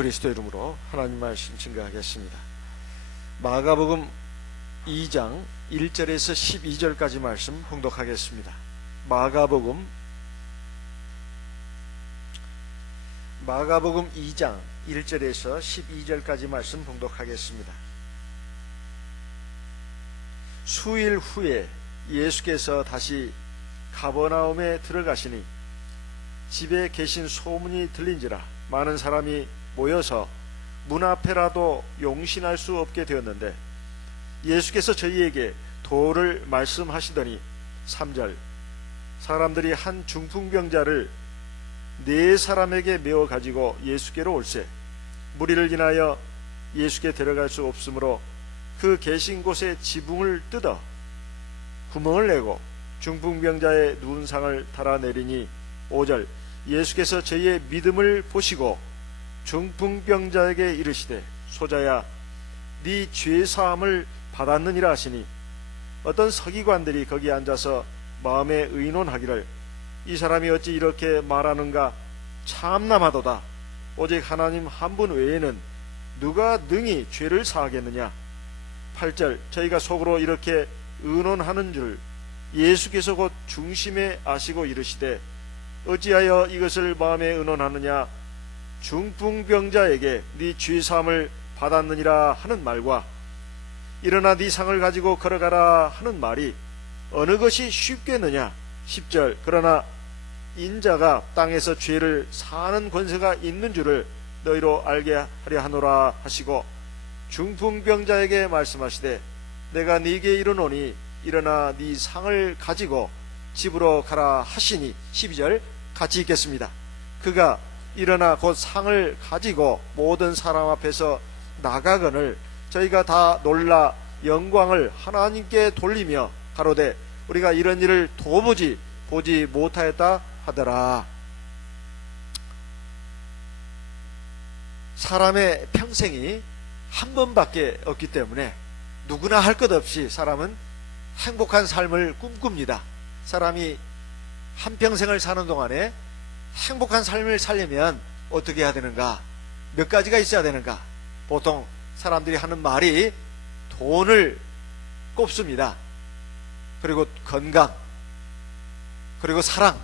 그리스도 이름으로 하나님 말씀 증거하겠습니다. 마가복음 2장 1절에서 12절까지 말씀 봉독하겠습니다. 마가복음 2장 1절에서 12절까지 말씀 봉독하겠습니다. 수일 후에 예수께서 다시 가버나움에 들어가시니 집에 계신 소문이 들린지라 많은 사람이 모여서 문 앞에라도 용신할 수 없게 되었는데 예수께서 저희에게 도를 말씀하시더니 3절 사람들이 한 중풍병자를 4사람에게 메어 가지고 예수께로 올세 무리를 인하여 예수께 데려갈 수 없으므로 그 계신 곳에 지붕을 뜯어 구멍을 내고 중풍병자의 누운 상을 달아내리니 5절 예수께서 저희의 믿음을 보시고 중풍병자에게 이르시되 소자야 네 죄사함을 받았느니라 하시니 어떤 서기관들이 거기 앉아서 마음에 의논하기를 이 사람이 어찌 이렇게 말하는가 참남하도다. 오직 하나님 한 분 외에는 누가 능히 죄를 사하겠느냐. 8절 저희가 속으로 이렇게 의논하는 줄 예수께서 곧 중심에 아시고 이르시되 어찌하여 이것을 마음에 의논하느냐. 중풍병자에게 네 죄사함을 받았느니라 하는 말과 일어나 네 상을 가지고 걸어가라 하는 말이 어느 것이 쉽겠느냐. 10절 그러나 인자가 땅에서 죄를 사하는 권세가 있는 줄을 너희로 알게 하려 하노라 하시고 중풍병자에게 말씀하시되 내가 네게 이르노니 일어나 네 상을 가지고 집으로 가라 하시니 12절 같이 읽겠습니다. 그가 일어나 곧 상을 가지고 모든 사람 앞에서 나가거늘 저희가 다 놀라 영광을 하나님께 돌리며 가로되 우리가 이런 일을 도무지 보지 못하였다 하더라. 사람의 평생이 한 번밖에 없기 때문에 누구나 할 것 없이 사람은 행복한 삶을 꿈꿉니다. 사람이 한평생을 사는 동안에 행복한 삶을 살려면 어떻게 해야 되는가? 몇 가지가 있어야 되는가? 보통 사람들이 하는 말이 돈을 꼽습니다. 그리고 건강, 그리고 사랑,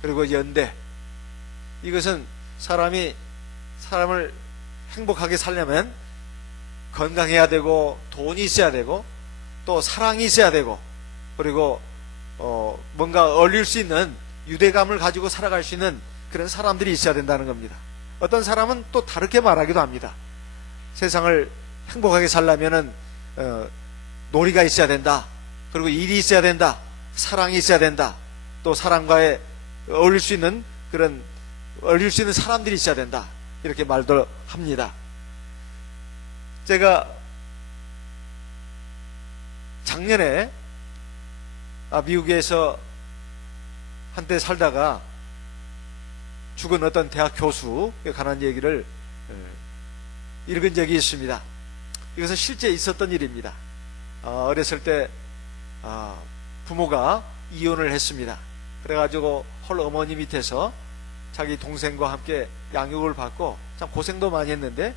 그리고 연대. 이것은 사람을 행복하게 살려면 건강해야 되고 돈이 있어야 되고 또 사랑이 있어야 되고 그리고 뭔가 어울릴 수 있는 유대감을 가지고 살아갈 수 있는 그런 사람들이 있어야 된다는 겁니다. 어떤 사람은 또 다르게 말하기도 합니다. 세상을 행복하게 살려면은 놀이가 있어야 된다. 그리고 일이 있어야 된다. 사랑이 있어야 된다. 또 사람과의 어울릴 수 있는 사람들이 있어야 된다. 이렇게 말도 합니다. 제가 작년에 미국에서 한때 살다가 죽은 어떤 대학 교수에 관한 얘기를 읽은 적이 있습니다. 이것은 실제 있었던 일입니다. 어렸을 때 부모가 이혼을 했습니다. 그래가지고 홀 어머니 밑에서 자기 동생과 함께 양육을 받고 참 고생도 많이 했는데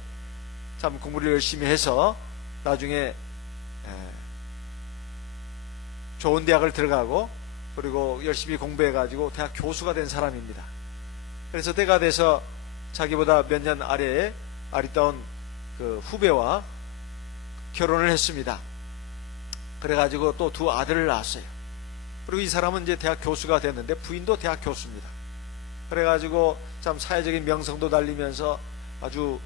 참 공부를 열심히 해서 나중에 좋은 대학을 들어가고 그리고 열심히 공부해가지고 대학 교수가 된 사람입니다. 그래서 때가 돼서 자기보다 몇 년 아래에 아리따운 그 후배와 결혼을 했습니다. 그래가지고 또 2 아들을 낳았어요. 그리고 이 사람은 이제 대학 교수가 됐는데 부인도 대학 교수입니다. 그래가지고 참 사회적인 명성도 달리면서 아주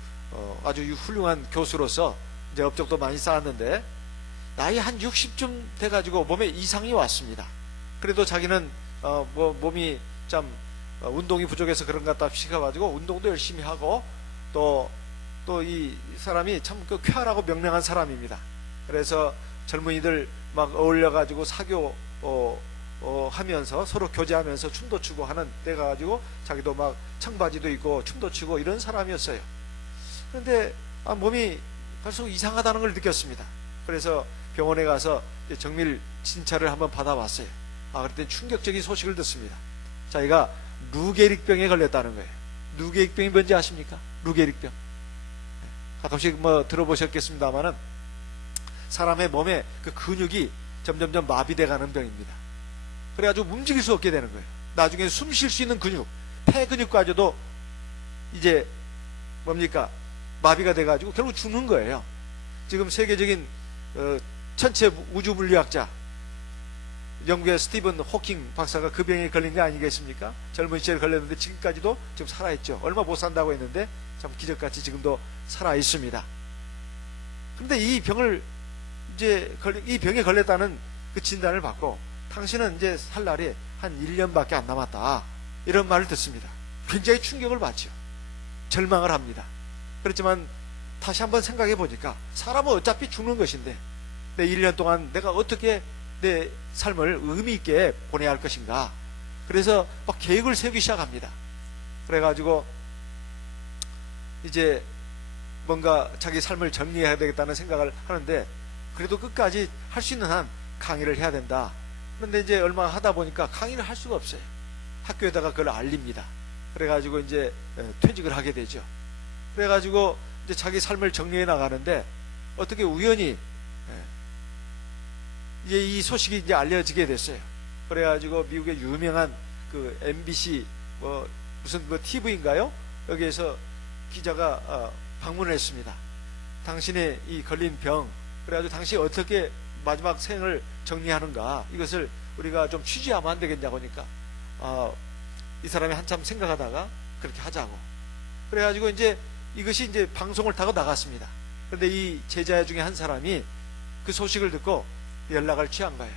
훌륭한 교수로서 이제 업적도 많이 쌓았는데 나이 한 60쯤 돼가지고 몸에 이상이 왔습니다. 그래도 자기는 몸이 참 운동이 부족해서 그런 것 같다 싶어가지고 운동도 열심히 하고 또 이 사람이 참 쾌활하고 명랑한 사람입니다. 그래서 젊은이들 막 어울려가지고 사교 하면서 서로 교제하면서 춤도 추고 하는 때가 가지고 자기도 막 청바지도 입고 춤도 추고 이런 사람이었어요. 그런데 몸이 갈수록 이상하다는 걸 느꼈습니다. 그래서 병원에 가서 정밀 진찰을 한번 받아봤어요. 그랬더니 충격적인 소식을 듣습니다. 자기가 루게릭병에 걸렸다는 거예요. 루게릭병이 뭔지 아십니까? 루게릭병. 가끔씩 뭐 들어보셨겠습니다만은 사람의 몸에 그 근육이 점점점 마비돼가는 병입니다. 그래가지고 움직일 수 없게 되는 거예요. 나중에 숨 쉴 수 있는 근육, 폐 근육까지도 이제 뭡니까? 마비가 돼가지고 결국 죽는 거예요. 지금 세계적인 천체 우주 물리학자 영국의 스티븐 호킹 박사가 그 병에 걸린 게 아니겠습니까? 젊은 시절에 걸렸는데 지금까지도 지금 살아있죠. 얼마 못 산다고 했는데 참 기적같이 지금도 살아있습니다. 그런데 이 병을 이 병에 걸렸다는 그 진단을 받고 당신은 이제 살 날이 한 1년밖에 안 남았다, 이런 말을 듣습니다. 굉장히 충격을 받죠. 절망을 합니다. 그렇지만 다시 한번 생각해 보니까 사람은 어차피 죽는 것인데 내 1년 동안 내가 어떻게 내 삶을 의미 있게 보내야 할 것인가. 그래서 막 계획을 세우기 시작합니다. 그래가지고 이제 뭔가 자기 삶을 정리해야 되겠다는 생각을 하는데 그래도 끝까지 할 수 있는 한 강의를 해야 된다. 그런데 이제 얼마 하다 보니까 강의를 할 수가 없어요. 학교에다가 그걸 알립니다. 그래가지고 이제 퇴직을 하게 되죠. 그래가지고 이제 자기 삶을 정리해 나가는데 어떻게 우연히 이제 이 소식이 이제 알려지게 됐어요. 그래가지고 미국의 유명한 그 MBC 무슨 TV인가요? 여기에서 기자가 방문을 했습니다. 당신의 이 걸린 병, 그래가지고 당신이 어떻게 마지막 생을 정리하는가, 이것을 우리가 좀 취재하면 안 되겠냐고 하니까 이 사람이 한참 생각하다가 그렇게 하자고. 그래가지고 이제 이것이 이제 방송을 타고 나갔습니다. 그런데 이 제자 중에 한 사람이 그 소식을 듣고 연락을 취한 거예요.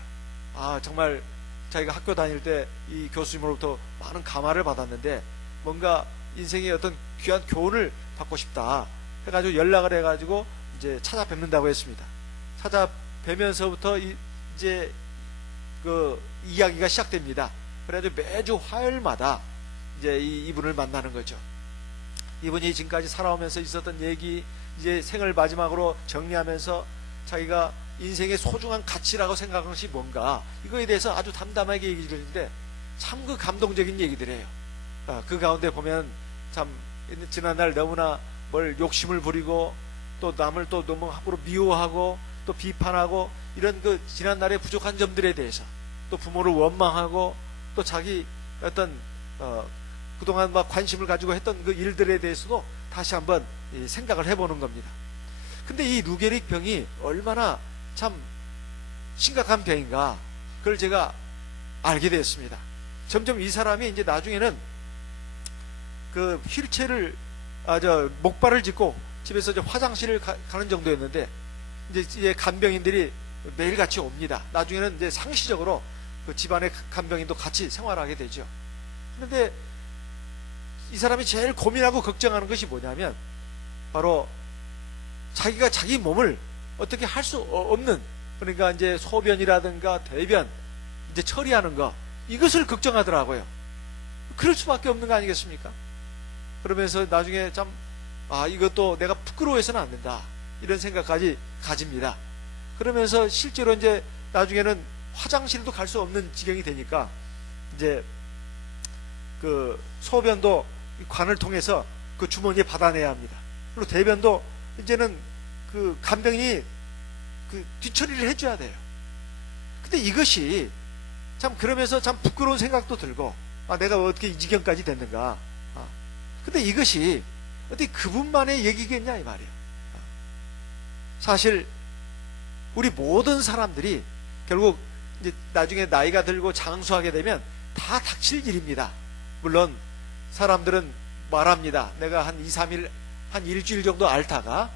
정말 자기가 학교 다닐 때 이 교수님으로부터 많은 감화를 받았는데 뭔가 인생의 어떤 귀한 교훈을 받고 싶다 해가지고 연락을 해가지고 이제 찾아뵙는다고 했습니다. 찾아뵈면서부터 이제 그 이야기가 시작됩니다. 그래가지고 매주 화요일마다 이제 이분을 만나는 거죠. 이분이 지금까지 살아오면서 있었던 얘기, 이제 생을 마지막으로 정리하면서 자기가 인생의 소중한 가치라고 생각한 것이 뭔가, 이거에 대해서 아주 담담하게 얘기를 했는데 참 그 감동적인 얘기들이에요. 그 가운데 보면 참 지난날 너무나 뭘 욕심을 부리고 또 남을 또 너무 함부로 미워하고 또 비판하고 이런 그 지난날의 부족한 점들에 대해서 또 부모를 원망하고 또 자기 어떤 그동안 막 관심을 가지고 했던 그 일들에 대해서도 다시 한번 생각을 해보는 겁니다. 근데 이 루게릭 병이 얼마나 참 심각한 병인가, 그걸 제가 알게 되었습니다. 점점 이 사람이 이제 나중에는 그 휠체어를 목발을 짚고 집에서 이제 화장실을 가는 정도였는데 이제 간병인들이 매일같이 옵니다. 나중에는 이제 상시적으로 그 집안의 간병인도 같이 생활하게 되죠. 그런데 이 사람이 제일 고민하고 걱정하는 것이 뭐냐면 바로 자기가 자기 몸을 어떻게 할 수 없는, 그러니까 이제 소변이라든가 대변 이제 처리하는 거, 이것을 걱정하더라고요. 그럴 수밖에 없는 거 아니겠습니까? 그러면서 나중에 참 이것도 내가 부끄러워해서는 안 된다, 이런 생각까지 가집니다. 그러면서 실제로 이제 나중에는 화장실도 갈 수 없는 지경이 되니까 이제 그 소변도 관을 통해서 그 주머니에 받아내야 합니다. 그리고 대변도 이제는 그 간병인이 그 뒤처리를 해줘야 돼요. 근데 이것이 참 그러면서 참 부끄러운 생각도 들고 내가 어떻게 이 지경까지 됐는가. 근데 이것이 어떻게 그분만의 얘기겠냐 이 말이에요. 사실 우리 모든 사람들이 결국 이제 나중에 나이가 들고 장수하게 되면 다 닥칠 일입니다. 물론 사람들은 말합니다. 내가 한 2, 3일 한 일주일 정도 앓다가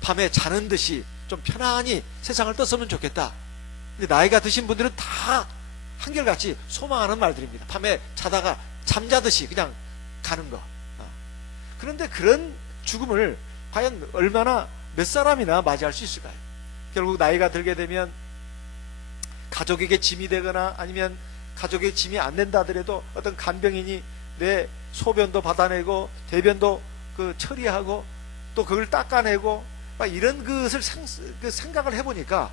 밤에 자는 듯이 좀 편안히 세상을 떴으면 좋겠다. 근데 나이가 드신 분들은 다 한결같이 소망하는 말들입니다. 밤에 자다가 잠자듯이 그냥 가는 거. 그런데 그런 죽음을 과연 얼마나 몇 사람이나 맞이할 수 있을까요? 결국 나이가 들게 되면 가족에게 짐이 되거나 아니면 가족에게 짐이 안 된다 하더라도 어떤 간병인이 내 소변도 받아내고 대변도 그 처리하고 또 그걸 닦아내고 막 이런 것을 생각을 해보니까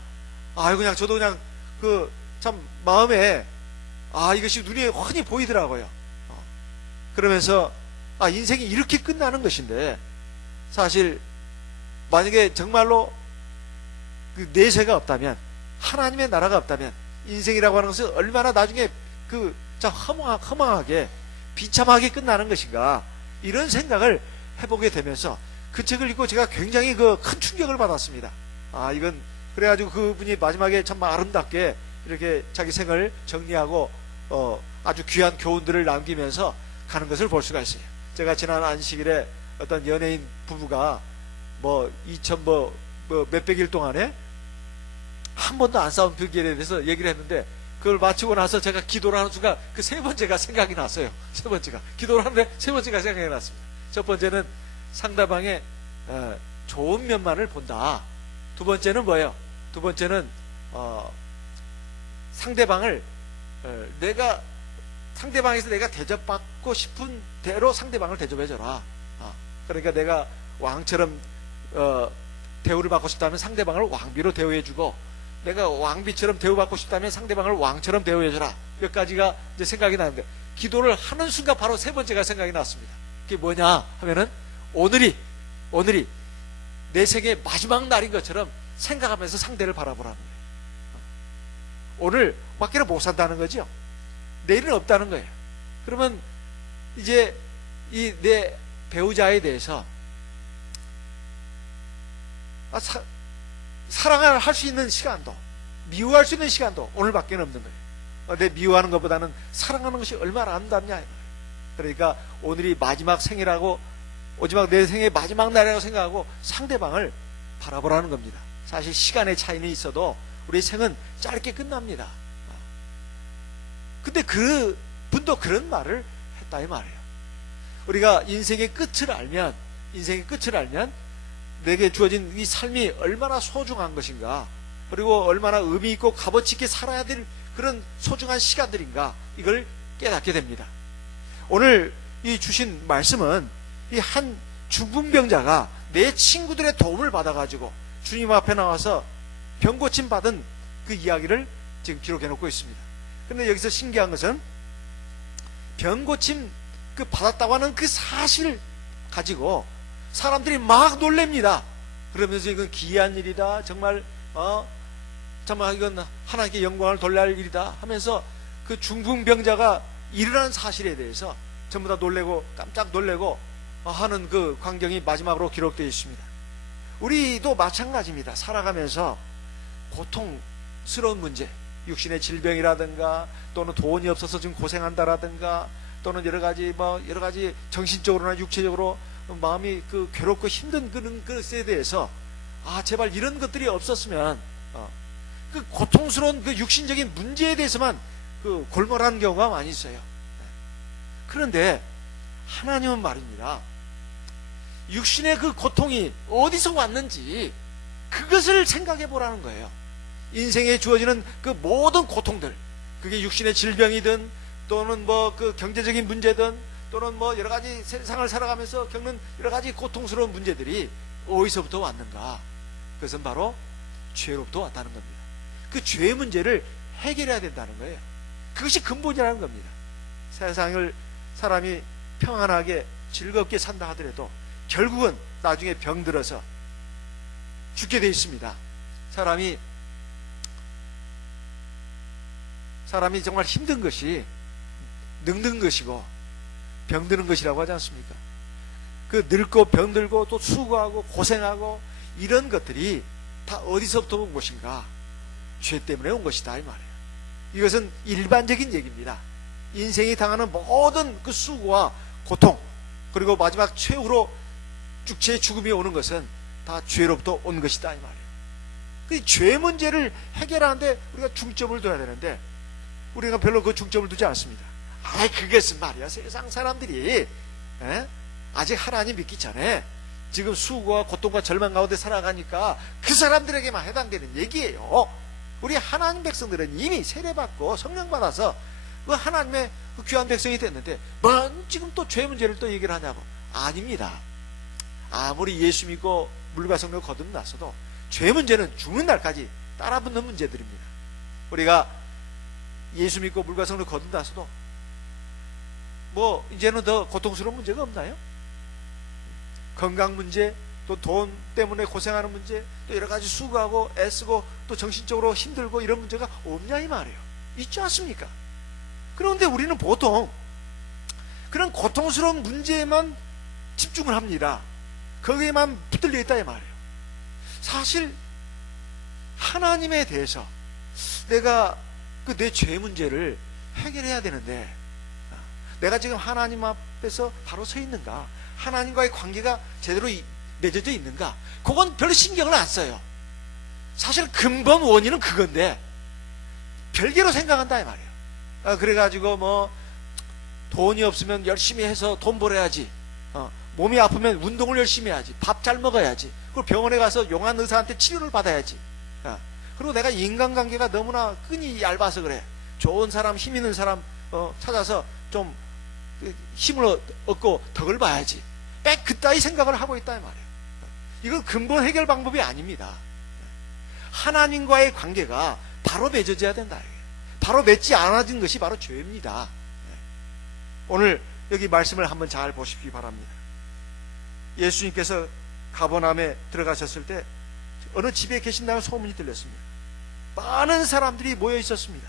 그냥 저도 그냥 그 참 마음에 이것이 눈에 훤히 보이더라고요. 그러면서 인생이 이렇게 끝나는 것인데, 사실 만약에 정말로 그 내세가 없다면, 하나님의 나라가 없다면 인생이라고 하는 것은 얼마나 나중에 참 허망하게 비참하게 끝나는 것인가, 이런 생각을 해보게 되면서 그 책을 읽고 제가 굉장히 큰 충격을 받았습니다. 이건 그래가지고 그분이 마지막에 참 아름답게 이렇게 자기 생을 정리하고 아주 귀한 교훈들을 남기면서 가는 것을 볼 수가 있어요. 제가 지난 안식일에 어떤 연예인 부부가 2000 몇백 일 동안에 한 번도 안 싸운 비결에 대해서 얘기를 했는데, 그걸 마치고 나서 제가 기도를 하는 순간 그 세 번째가 생각이 났어요. 세 번째가 기도를 하는데 세 번째가 생각이 났습니다. 첫 번째는 상대방의 좋은 면만을 본다. 두 번째는 뭐예요? 두 번째는 상대방을 상대방에서 내가 대접받고 싶은 대로 상대방을 대접해줘라. 그러니까 내가 왕처럼 대우를 받고 싶다면 상대방을 왕비로 대우해주고, 내가 왕비처럼 대우받고 싶다면 상대방을 왕처럼 대우해줘라. 몇 가지가 이제 생각이 나는데, 기도를 하는 순간 바로 세 번째가 생각이 났습니다. 그게 뭐냐 하면은, 오늘이 내 생의 마지막 날인 것처럼 생각하면서 상대를 바라보라는 거예요. 오늘 밖에는 못 산다는 거죠. 내일은 없다는 거예요. 그러면 이제 이 내 배우자에 대해서 사랑을 할 수 있는 시간도, 미워할 수 있는 시간도 오늘밖에 없는 거예요. 내 미워하는 것보다는 사랑하는 것이 얼마나 아름답냐. 그러니까 오늘이 마지막 생이라고, 내 생의 마지막 날이라고 생각하고 상대방을 바라보라는 겁니다. 사실 시간의 차이는 있어도 우리 생은 짧게 끝납니다. 근데 그 분도 그런 말을 했다 이 말이에요. 우리가 인생의 끝을 알면 내게 주어진 이 삶이 얼마나 소중한 것인가, 그리고 얼마나 의미 있고 값어치 있게 살아야 될 그런 소중한 시간들인가, 이걸 깨닫게 됩니다. 오늘 이 주신 말씀은 이 한 중풍병자가 내 친구들의 도움을 받아가지고 주님 앞에 나와서 병고침 받은 그 이야기를 지금 기록해 놓고 있습니다. 그런데 여기서 신기한 것은 병고침 받았다고 하는 그 사실을 가지고 사람들이 막 놀랍니다. 그러면서 이건 기이한 일이다, 정말 이건 하나님께 영광을 돌려야 할 일이다 하면서 그 중풍병자가 일어난 사실에 대해서 전부 다 놀래고 깜짝 놀래고 하는 그 광경이 마지막으로 기록되어 있습니다. 우리도 마찬가지입니다. 살아가면서 고통스러운 문제, 육신의 질병이라든가, 또는 돈이 없어서 지금 고생한다라든가, 또는 여러 가지 정신적으로나 육체적으로 마음이 괴롭고 힘든 그런 것에 대해서 제발 이런 것들이 없었으면, 그 고통스러운 그 육신적인 문제에 대해서만 골몰하는 경우가 많이 있어요. 그런데 하나님은 말입니다, 육신의 그 고통이 어디서 왔는지 그것을 생각해 보라는 거예요. 인생에 주어지는 그 모든 고통들, 그게 육신의 질병이든, 또는 그 경제적인 문제든, 또는 여러 가지 세상을 살아가면서 겪는 여러 가지 고통스러운 문제들이 어디서부터 왔는가? 그것은 바로 죄로부터 왔다는 겁니다. 그 죄의 문제를 해결해야 된다는 거예요. 그것이 근본이라는 겁니다. 세상을 사람이 평안하게 즐겁게 산다 하더라도 결국은 나중에 병들어서 죽게 돼 있습니다. 사람이 정말 힘든 것이 늙는 것이고 병드는 것이라고 하지 않습니까? 그 늙고 병들고 또 수고하고 고생하고 이런 것들이 다 어디서부터 온 것인가? 죄 때문에 온 것이다 이 말이에요. 이것은 일반적인 얘기입니다. 인생이 당하는 모든 그 수고와 고통, 그리고 마지막 최후로 육체의 죽음이 오는 것은 다 죄로부터 온 것이다 이 말이에요. 그 죄 문제를 해결하는데 우리가 중점을 둬야 되는데 우리가 별로 그 중점을 두지 않습니다. 그것은 말이야, 세상 사람들이 아직 하나님 믿기 전에 지금 수고와 고통과 절망 가운데 살아가니까 그 사람들에게만 해당되는 얘기예요. 우리 하나님 백성들은 이미 세례받고 성령 받아서 그 하나님의 그 귀한 백성이 됐는데 뭔 지금 또 죄 문제를 또 얘기를 하냐고. 아닙니다. 아무리 예수 믿고 물과 성령 거듭났어도 죄 문제는 죽는 날까지 따라붙는 문제들입니다. 우리가 예수 믿고 물과 성령 거듭났어도 뭐 이제는 더 고통스러운 문제가 없나요? 건강 문제, 또 돈 때문에 고생하는 문제, 또 여러 가지 수고하고 애쓰고 또 정신적으로 힘들고 이런 문제가 없냐 이 말이에요. 있지 않습니까? 그런데 우리는 보통 그런 고통스러운 문제에만 집중을 합니다. 거기에만 붙들려 있다 이 말이에요. 사실 하나님에 대해서 내가 그 내 죄 문제를 해결해야 되는데, 내가 지금 하나님 앞에서 바로 서 있는가, 하나님과의 관계가 제대로 맺어져 있는가, 그건 별로 신경을 안 써요. 사실 근본 원인은 그건데 별개로 생각한다 이 말이에요. 그래가지고 뭐 돈이 없으면 열심히 해서 돈 벌어야지, 몸이 아프면 운동을 열심히 해야지, 밥 잘 먹어야지, 그리고 병원에 가서 용한 의사한테 치료를 받아야지, 그리고 내가 인간관계가 너무나 끈이 얇아서 그래, 좋은 사람, 힘 있는 사람 찾아서 좀 힘을 얻고 덕을 봐야지, 그따위 생각을 하고 있다 이 말이에요. 이건 근본 해결 방법이 아닙니다. 하나님과의 관계가 바로 맺어져야 된다. 바로 맺지 않아진 것이 바로 죄입니다. 오늘 여기 말씀을 한번 잘 보시기 바랍니다. 예수님께서 가버나움에 들어가셨을 때 어느 집에 계신다는 소문이 들렸습니다. 많은 사람들이 모여 있었습니다.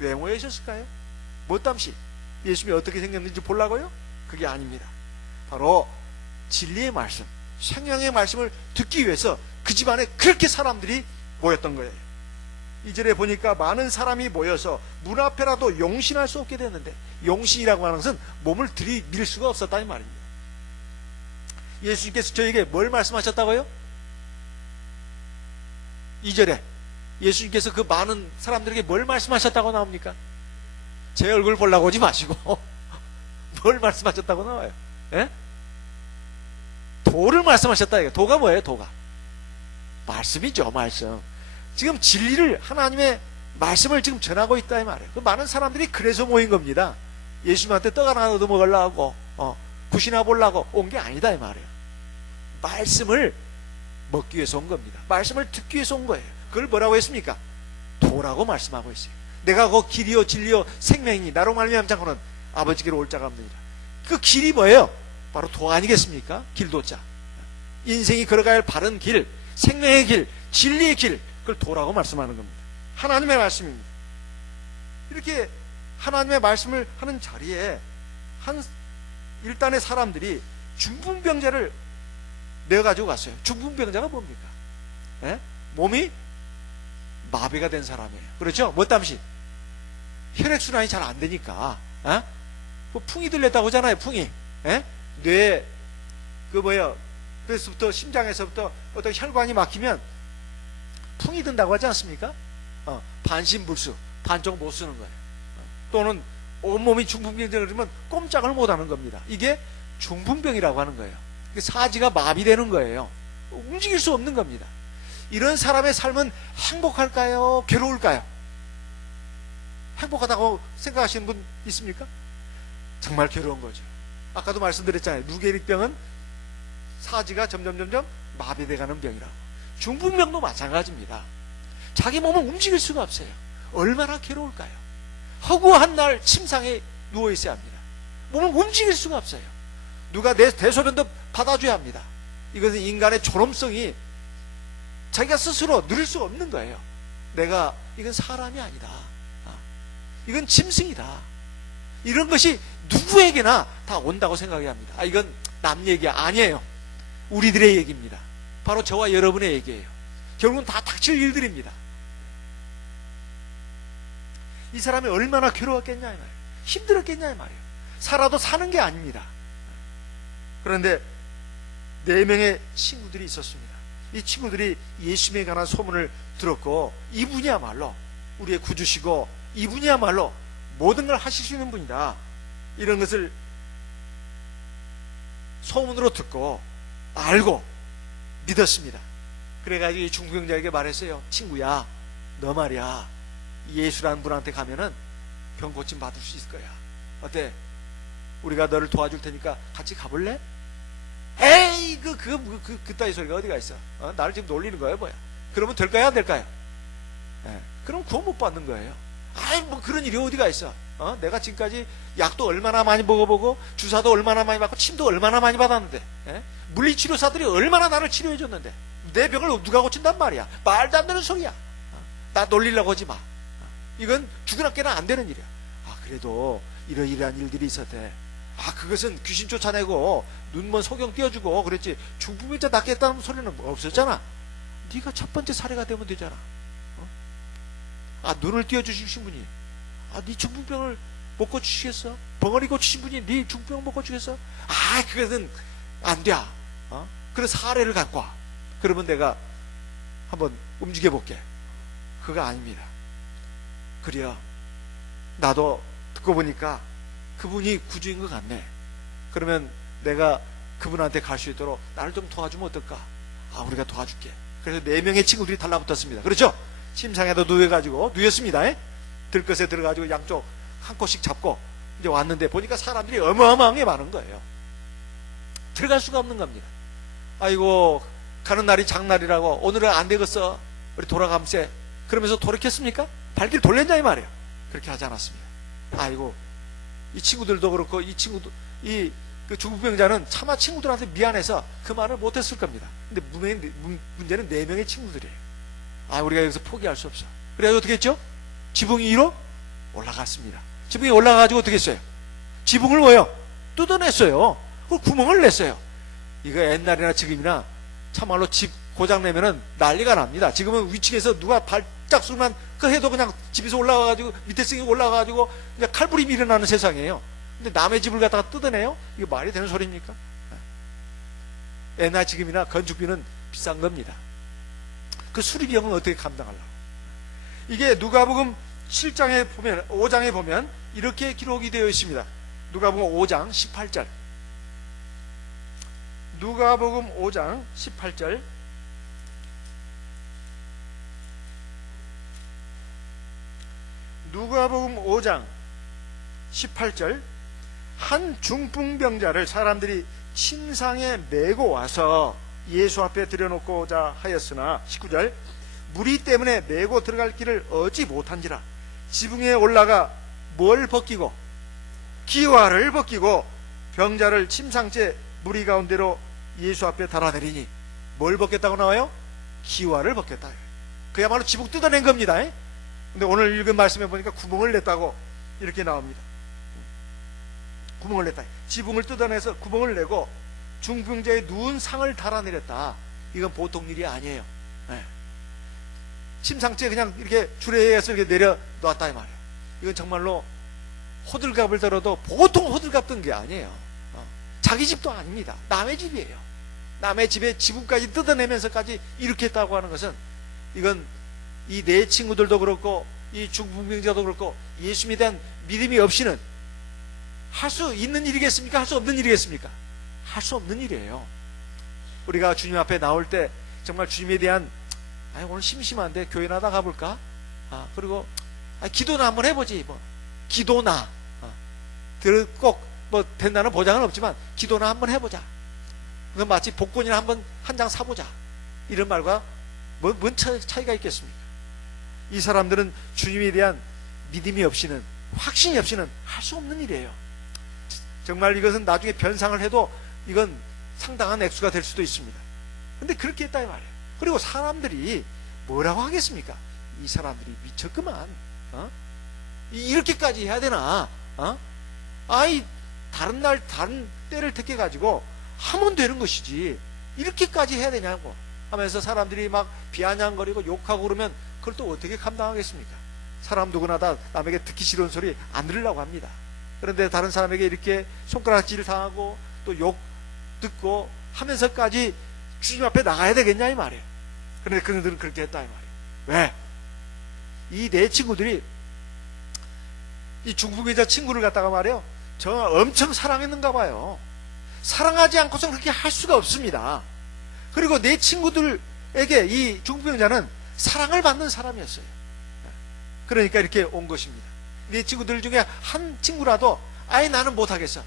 왜 모여 있었을까요? 뭣담시 예수님이 어떻게 생겼는지 보려고요? 그게 아닙니다. 바로 진리의 말씀, 생명의 말씀을 듣기 위해서 그 집안에 그렇게 사람들이 모였던 거예요. 2절에 보니까 많은 사람이 모여서 문 앞에라도 용신할 수 없게 됐는데, 용신이라고 하는 것은 몸을 들이밀 수가 없었다는 말입니다. 예수님께서 저에게 뭘 말씀하셨다고요? 2절에 예수님께서 그 많은 사람들에게 뭘 말씀하셨다고 나옵니까? 제 얼굴 보려고 오지 마시고 뭘 말씀하셨다고 나와요? 예? 도를 말씀하셨다. 이거 도가 뭐예요? 도가 말씀이죠. 말씀. 지금 진리를, 하나님의 말씀을 지금 전하고 있다 이 말이에요. 그 많은 사람들이 그래서 모인 겁니다. 예수님한테 떡 하나 얻어 먹으려고, 굿이나 보려고 온 게 아니다 이 말이에요. 말씀을 먹기 위해서 온 겁니다. 말씀을 듣기 위해서 온 거예요. 그걸 뭐라고 했습니까? 도라고 말씀하고 있어요. 내가 그 길이요 진리요 생명이니 나로 말미암지 않고는 아버지께로 올 자가 없느니라. 그 길이 뭐예요? 바로 도 아니겠습니까? 길도자. 인생이 걸어가야 할 바른 길, 생명의 길, 진리의 길, 그걸 도라고 말씀하는 겁니다. 하나님의 말씀입니다. 이렇게 하나님의 말씀을 하는 자리에 한 일단의 사람들이 중풍병자를 내어가지고 갔어요. 중풍병자가 뭡니까? 예? 몸이 마비가 된 사람이에요. 그렇죠? 뭣담시? 혈액순환이 잘 안 되니까, 뭐 풍이 들렸다고 하잖아요. 풍이. 예? 뇌에 그래서부터 심장에서부터 어떤 혈관이 막히면 풍이 든다고 하지 않습니까? 반신불수, 반쪽 못 쓰는 거예요. 또는 온몸이 중풍병자가 그러면 꼼짝을 못 하는 겁니다. 이게 중풍병이라고 하는 거예요. 사지가 마비되는 거예요. 움직일 수 없는 겁니다. 이런 사람의 삶은 행복할까요? 괴로울까요? 행복하다고 생각하시는 분 있습니까? 정말 괴로운 거죠. 아까도 말씀드렸잖아요. 루게릭병은 사지가 점점 마비돼가는 병이라고. 중풍병도 마찬가지입니다. 자기 몸을 움직일 수가 없어요. 얼마나 괴로울까요? 허구한 날 침상에 누워 있어야 합니다. 몸을 움직일 수가 없어요. 누가 내 대소변도 받아줘야 합니다. 이것은 인간의 존엄성이 자기가 스스로 누릴 수가 없는 거예요. 이건 사람이 아니다. 이건 짐승이다. 이런 것이 누구에게나 다 온다고 생각해야 합니다. 이건 남 얘기가 아니에요. 우리들의 얘기입니다. 바로 저와 여러분의 얘기예요. 결국은 다 닥칠 일들입니다. 이 사람이 얼마나 괴로웠겠냐 이 말이에요. 힘들었겠냐 이 말이에요. 살아도 사는 게 아닙니다. 그런데 4명의 친구들이 있었습니다. 이 친구들이 예수님에 관한 소문을 들었고, 이분이야말로 우리의 구주시고 이분이야말로 모든 걸 하실 수 있는 분이다, 이런 것을 소문으로 듣고 알고 믿었습니다. 그래가지고 이 중풍병자에게 말했어요. 친구야, 너 말이야 예수라는 분한테 가면은 병 고침 받을 수 있을 거야. 어때? 우리가 너를 도와줄 테니까 같이 가볼래? 에이 그따위 소리가 어디가 있어? 나를 지금 놀리는 거예요 뭐야? 그러면 될까요 안 될까요? 그럼 구원 못 받는 거예요. 아이 뭐 그런 일이 어디가 있어? 내가 지금까지 약도 얼마나 많이 먹어보고 주사도 얼마나 많이 받고 침도 얼마나 많이 받았는데, 물리치료사들이 얼마나 나를 치료해줬는데 내 병을 누가 고친단 말이야. 말도 안 되는 소리야. 나 놀리려고 하지 마. 이건 죽으나 깨나 안 되는 일이야. 그래도 이러이러한 일들이 있었대. 그것은 귀신 쫓아내고 눈먼 소경 띄워주고 그랬지 중풍병자 낫겠다는 소리는 없었잖아. 네가 첫 번째 사례가 되면 되잖아. 눈을 띄워주신 분이 네 중풍병을 못 고치시겠어? 벙어리 고치신 분이 네 중풍병 못 고치겠어? 그것은 안 돼. 그런 사례를 갖고 와. 그러면 내가 한번 움직여볼게. 그거 아닙니다. 그래요. 나도 듣고 보니까 그분이 구주인 것 같네. 그러면 내가 그분한테 갈 수 있도록 나를 좀 도와주면 어떨까? 우리가 도와줄게. 그래서 4명의 친구들이 달라붙었습니다. 그렇죠? 침상에도 누워가지고 누웠습니다. 들것에 들어가지고 양쪽 한 코씩 잡고 이제 왔는데 보니까 사람들이 어마어마하게 많은 거예요. 들어갈 수가 없는 겁니다. 아이고 가는 날이 장날이라고 오늘은 안 되겠어 우리 돌아감세 그러면서 돌이켰습니까? 발길 돌렸냐 이 말이에요. 그렇게 하지 않았습니다. 아이고 이 친구들도 그렇고 이 친구도 그 중풍병자는 차마 친구들한테 미안해서 그 말을 못했을 겁니다. 근데 문제는 4명의 친구들이에요. 우리가 여기서 포기할 수 없어. 그래서 어떻게 했죠? 지붕 위로 올라갔습니다. 지붕에 올라가가지고 어떻게 했어요? 지붕을 뭐요? 뜯어냈어요. 그 구멍을 냈어요. 이거 옛날이나 지금이나 참말로 집 고장내면은 난리가 납니다. 지금은 위층에서 누가 발작 소리만 해도 그냥 집에서 올라가가지고 밑에 층에 올라가가지고 그냥 칼부림이 일어나는 세상이에요. 근데 남의 집을 갖다가 뜯어내요? 이거 말이 되는 소리입니까? 옛날 지금이나 건축비는 비싼 겁니다. 그 수리비용은 어떻게 감당하려고? 이게 누가복음 7장에 보면 5장에 보면 이렇게 기록이 되어 있습니다. 누가복음 5장 18절. 누가복음 5장 18절. 누가복음 5장 18절. 한 중풍병자를 사람들이 침상에 메고 와서 예수 앞에 들여놓고자 하였으나 19절. 무리 때문에 메고 들어갈 길을 얻지 못한지라 지붕에 올라가 뭘 벗기고 기와를 벗기고 병자를 침상째 무리 가운데로 예수 앞에 달아내리니 뭘 벗겼다고 나와요? 기와를 벗겼다. 그야말로 지붕 뜯어낸 겁니다. 근데 오늘 읽은 말씀에 보니까 구멍을 냈다고 이렇게 나옵니다. 구멍을 냈다. 지붕을 뜯어내서 구멍을 내고 중풍자의 누운 상을 달아내렸다. 이건 보통 일이 아니에요. 침상째 그냥 이렇게 줄에서 이렇게 내려놨다 이 말이에요. 이건 정말로 호들갑을 들어도 보통 호들갑 든 게 아니에요. 자기 집도 아닙니다. 남의 집이에요. 남의 집에 지붕까지 뜯어내면서까지 이렇게 했다고 하는 것은 이건 이 내 친구들도 그렇고 이 중풍병자도 그렇고 예수님에 대한 믿음이 없이는 할 수 있는 일이겠습니까? 할 수 없는 일이겠습니까? 할 수 없는 일이에요. 우리가 주님 앞에 나올 때 정말 주님에 대한 오늘 심심한데 교회나 가볼까? 그리고 기도나 한번 해보지. 기도나 꼭 된다는 보장은 없지만 기도나 한번 해보자. 그건 마치 복권이나 한 장 사보자. 이런 말과 뭔 차이가 있겠습니까? 이 사람들은 주님에 대한 믿음이 없이는 확신이 없이는 할 수 없는 일이에요. 정말 이것은 나중에 변상을 해도 이건 상당한 액수가 될 수도 있습니다. 근데 그렇게 했다 이 말이에요. 그리고 사람들이 뭐라고 하겠습니까? 이 사람들이 미쳤구만. 이렇게까지 해야 되나? 다른 날 다른 때를 택해 가지고 하면 되는 것이지 이렇게까지 해야 되냐고 하면서 사람들이 막 비아냥거리고 욕하고 그러면 그걸 또 어떻게 감당하겠습니까? 사람 누구나 다 남에게 듣기 싫은 소리 안 들으려고 합니다. 그런데 다른 사람에게 이렇게 손가락질 당하고 또 욕 듣고 하면서까지 주님 앞에 나가야 되겠냐 이 말이에요. 그런데 그들은 그렇게 했다 이 말이에요. 왜? 이 내 친구들이 이 중풍병자 친구를 갖다가 말이에요. 저 엄청 사랑했는가 봐요. 사랑하지 않고서는 그렇게 할 수가 없습니다. 그리고 내 친구들에게 이 중풍병자는 사랑을 받는 사람이었어요. 그러니까 이렇게 온 것입니다. 내 친구들 중에 한 친구라도 나는 못하겠어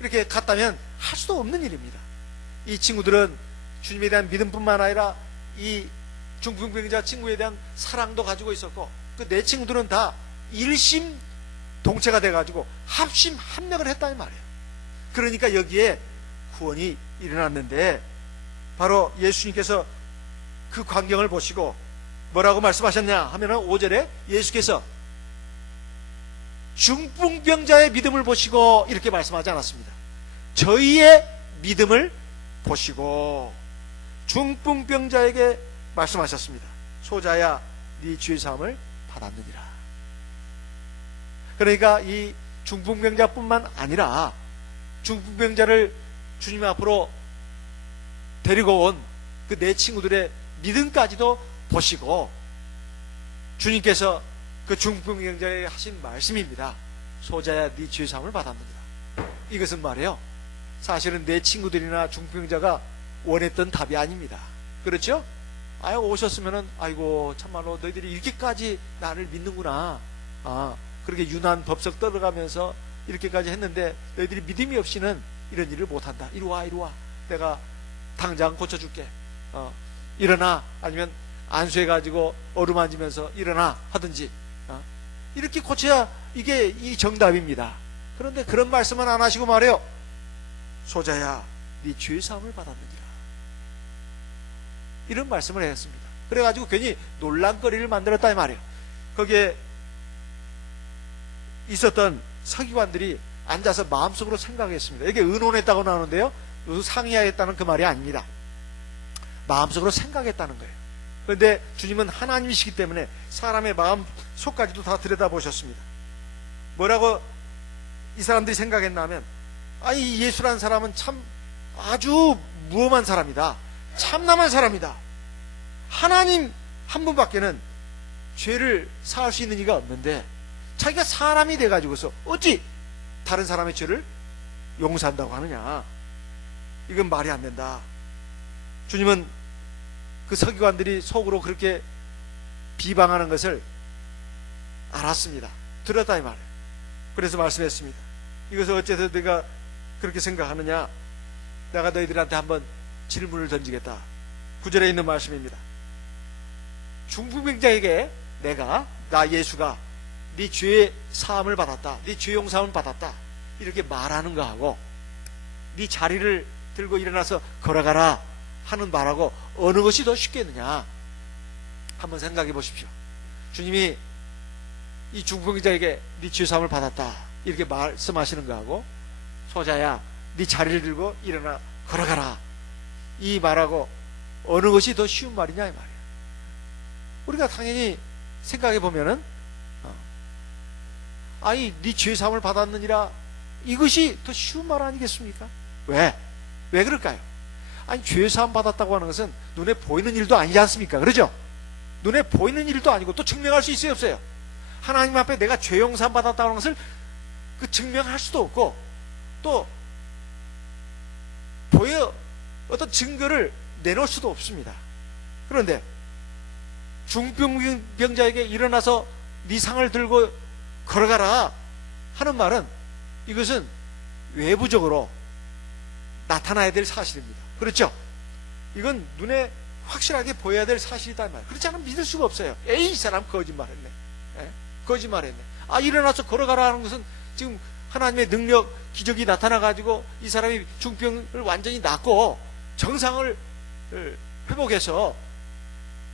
이렇게 갔다면 할 수도 없는 일입니다. 이 친구들은 주님에 대한 믿음뿐만 아니라 이 중풍병자 친구에 대한 사랑도 가지고 있었고 그 내 친구들은 다 일심 동체가 돼가지고 합력을 했다 이 말이에요. 그러니까 여기에 구원이 일어났는데, 바로 예수님께서 그 광경을 보시고 뭐라고 말씀하셨냐 하면은 5절에 예수께서 중풍병자의 믿음을 보시고 이렇게 말씀하지 않았습니다. 저희의 믿음을 보시고 중풍병자에게 말씀하셨습니다. 소자야, 네 죄 사함을 받았느니라. 그러니까 이 중풍병자뿐만 아니라 중풍병자를 주님 앞으로 데리고 온 그 네 친구들의 믿음까지도 보시고 주님께서 그 중풍병자에게 하신 말씀입니다. 소자야, 네 죄 사함을 받았느니라. 이것은 말이에요, 사실은 내 친구들이나 중풍병자가 원했던 답이 아닙니다. 그렇죠? 아유, 오셨으면은 아이고 참말로 너희들이 이렇게까지 나를 믿는구나, 그렇게 유난 법석 떨어가면서 이렇게까지 했는데 너희들이 믿음이 없이는 이런 일을 못한다. 이리 와, 이리 와, 내가 당장 고쳐줄게. 일어나, 아니면 안수해가지고 어루만지면서 일어나 하든지, 이렇게 고쳐야 이게 이 정답입니다. 그런데 그런 말씀은 안 하시고 말해요. 소자야, 네 죄 사함을 받았느니라. 이런 말씀을 했습니다. 그래가지고 괜히 논란거리를 만들었다 이 말이에요. 거기에 있었던 서기관들이 앉아서 마음속으로 생각했습니다. 이게 의논했다고 나오는데요, 상의하였다는 그 말이 아닙니다. 마음속으로 생각했다는 거예요. 그런데 주님은 하나님이시기 때문에 사람의 마음 속까지도 다 들여다보셨습니다. 뭐라고 이 사람들이 생각했나 하면, 이 예수라는 사람은 참 아주 무엄한 사람이다, 참남한 사람이다. 하나님 한 분밖에는 죄를 사할 수 있는 이가 없는데 자기가 사람이 돼가지고서 어찌 다른 사람의 죄를 용서한다고 하느냐. 이건 말이 안 된다. 주님은 그 서기관들이 속으로 그렇게 비방하는 것을 알았습니다. 들었다 이 말이에요. 그래서 말씀했습니다. 이것을 어째서 네가 그렇게 생각하느냐. 내가 너희들한테 한번 질문을 던지겠다. 9절에 있는 말씀입니다. 중풍병자에게 나 예수가 네 죄의 사함을 받았다, 네 죄 용서함을 받았다, 이렇게 말하는 거하고 네 자리를 들고 일어나서 걸어가라 하는 말하고 어느 것이 더 쉽겠느냐. 한번 생각해 보십시오. 주님이 이 중풍병자에게 네 죄 사함을 받았다 이렇게 말씀하시는 거하고, 소자야, 네 자리를 들고 일어나 걸어가라, 이 말하고 어느 것이 더 쉬운 말이냐 이 말이에요. 우리가 당연히 생각해 보면은 네 죄 사함을 받았느니라, 이것이 더 쉬운 말 아니겠습니까? 왜 그럴까요? 죄 사함 받았다고 하는 것은 눈에 보이는 일도 아니지 않습니까? 그러죠? 눈에 보이는 일도 아니고 또 증명할 수 있어요, 없어요? 하나님 앞에 내가 죄 용서함 받았다고 하는 것을 증명할 수도 없고, 또 어떤 증거를 내놓을 수도 없습니다. 그런데 중풍병자에게 일어나서 네 상을 들고 걸어가라 하는 말은, 이것은 외부적으로 나타나야 될 사실입니다. 그렇죠? 이건 눈에 확실하게 보여야 될 사실이다 말이에요. 그렇지 않으면 믿을 수가 없어요. 이 사람 거짓말했네. 거짓말했네. 일어나서 걸어가라 하는 것은 지금 하나님의 능력, 기적이 나타나가지고 이 사람이 중병을 완전히 낫고 정상을 회복해서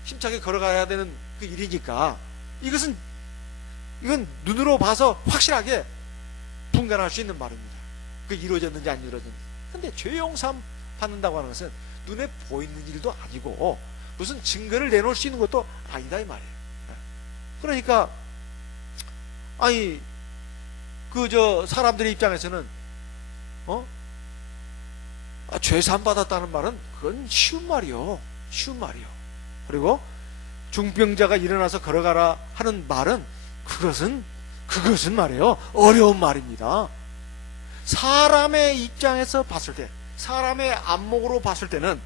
힘차게 걸어가야 되는 그 일이니까, 이건 눈으로 봐서 확실하게 분간할 수 있는 말입니다. 그게 이루어졌는지 안 이루어졌는지. 근데 죄 용서함 받는다고 하는 것은 눈에 보이는 일도 아니고 무슨 증거를 내놓을 수 있는 것도 아니다 이 말이에요. 그러니까 사람들의 입장에서는 죄 사함 받았다는 말은 그건 쉬운 말이요. 그리고 중병자가 일어나서 걸어가라 하는 말은 그것은 말이에요, 어려운 말입니다. 사람의 입장에서 봤을 때, 사람의 안목으로 봤을 때는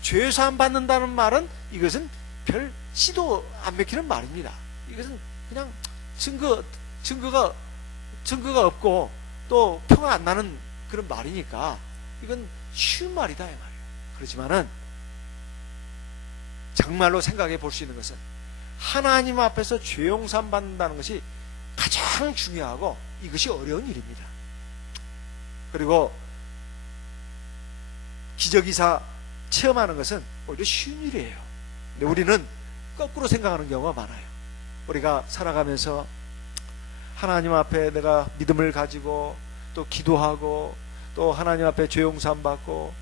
죄 사함 받는다는 말은 이것은 별 씨도 안 맥히는 말입니다. 이것은 그냥 증거가 없고 또 표가 안 나는 그런 말이니까 이건 쉬운 말이다 이 말이에요. 그렇지만은 정말로 생각해 볼 수 있는 것은 하나님 앞에서 죄 용서함 받는다는 것이 가장 중요하고 이것이 어려운 일입니다. 그리고 기저귀사 체험하는 것은 오히려 쉬운 일이에요. 근데 우리는 거꾸로 생각하는 경우가 많아요. 우리가 살아가면서 하나님 앞에 내가 믿음을 가지고 또 기도하고 또 하나님 앞에 죄 용서함 받고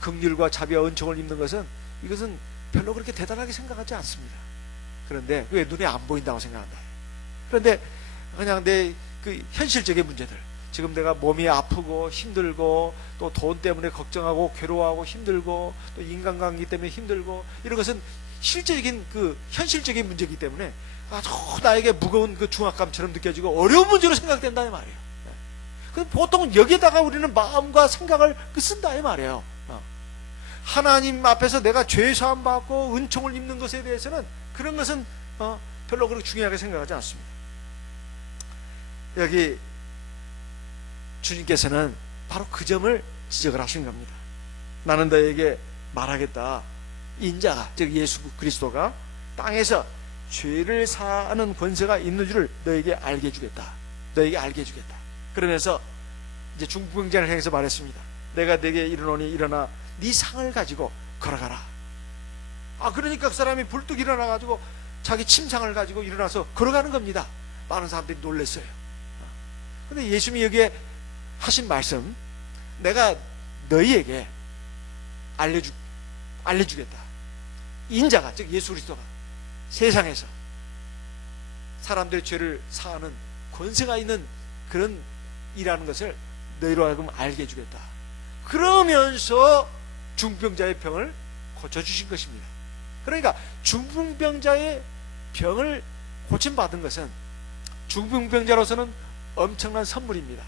긍휼과 자비와 은총을 입는 것은, 이것은 별로 그렇게 대단하게 생각하지 않습니다. 그런데 왜 눈에 안 보인다고 생각한다. 그런데 그냥 내 그 현실적인 문제들, 지금 내가 몸이 아프고 힘들고 또 돈 때문에 걱정하고 괴로워하고 힘들고 또 인간관계 때문에 힘들고, 이런 것은 실제적인 그 현실적인 문제이기 때문에 아주 나에게 무거운 그 중압감처럼 느껴지고 어려운 문제로 생각된다 이 말이에요. 그럼 보통 여기에다가 우리는 마음과 생각을 쓴다 이 말이에요. 하나님 앞에서 내가 죄 사함 받고 은총을 입는 것에 대해서는 그런 것은 별로 그렇게 중요하게 생각하지 않습니다. 여기 주님께서는 바로 그 점을 지적을 하신 겁니다. 나는 너에게 말하겠다. 인자가, 즉 예수 그리스도가 땅에서 죄를 사하는 권세가 있는 줄을 너에게 알게 해주겠다. 너에게 알게 해주겠다. 그러면서 이제 중풍병자를 향해서 말했습니다. 내가 네게 이르노니 일어나 네 상을 가지고 걸어가라. 그러니까 그 사람이 불뚝 일어나가지고 자기 침상을 가지고 일어나서 걸어가는 겁니다. 많은 사람들이 놀랐어요. 근데 예수님이 여기에 하신 말씀, 내가 너희에게 알려주겠다. 인자가, 즉 예수 그리스도가 세상에서 사람들의 죄를 사하는 권세가 있는 그런 일하는 것을 너희로 하여금 알게 해주겠다. 그러면서 중풍병자의 병을 고쳐주신 것입니다. 그러니까 중풍병자의 병을 고침받은 것은 중풍병자로서는 엄청난 선물입니다.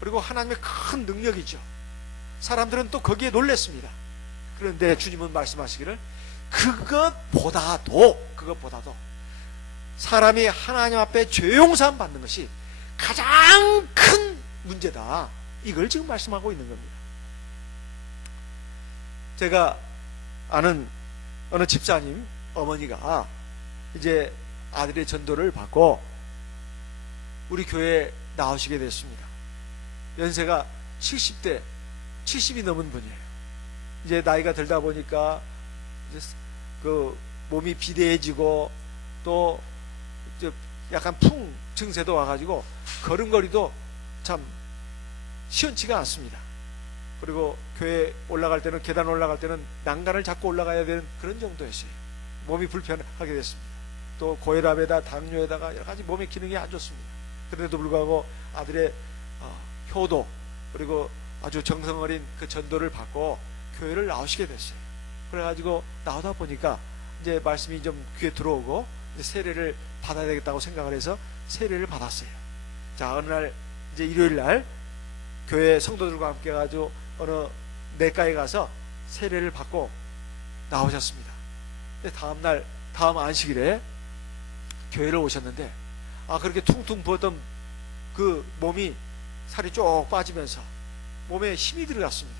그리고 하나님의 큰 능력이죠. 사람들은 또 거기에 놀랐습니다. 그런데 주님은 말씀하시기를 그것보다도 사람이 하나님 앞에 죄 용서함 받는 것이 가장 큰 문제다. 이걸 지금 말씀하고 있는 겁니다. 제가 아는 어느 집사님 어머니가 이제 아들의 전도를 받고 우리 교회에 나오시게 됐습니다. 연세가 70이 넘은 분이에요. 이제 나이가 들다 보니까 이제 그 몸이 비대해지고 또 약간 풍 증세도 와가지고 걸음걸이도 참 시원치가 않습니다. 그리고 교회 올라갈 때는, 계단 올라갈 때는 난간을 잡고 올라가야 되는 그런 정도였어요. 몸이 불편하게 됐습니다. 또 고혈압에다 당뇨에다가 여러 가지 몸의 기능이 안 좋습니다. 그런데도 불구하고 아들의 효도 그리고 아주 정성 어린 그 전도를 받고 교회를 나오시게 됐어요. 그래가지고 나오다 보니까 이제 말씀이 좀 귀에 들어오고 이제 세례를 받아야 되겠다고 생각을 해서 세례를 받았어요. 자, 어느 날 이제 일요일 날 교회 성도들과 함께 가지고 어느 내과에 가서 세례를 받고 나오셨습니다. 근데 다음 안식일에 교회를 오셨는데 그렇게 퉁퉁 부었던 그 몸이 살이 쭉 빠지면서 몸에 힘이 들어갔습니다.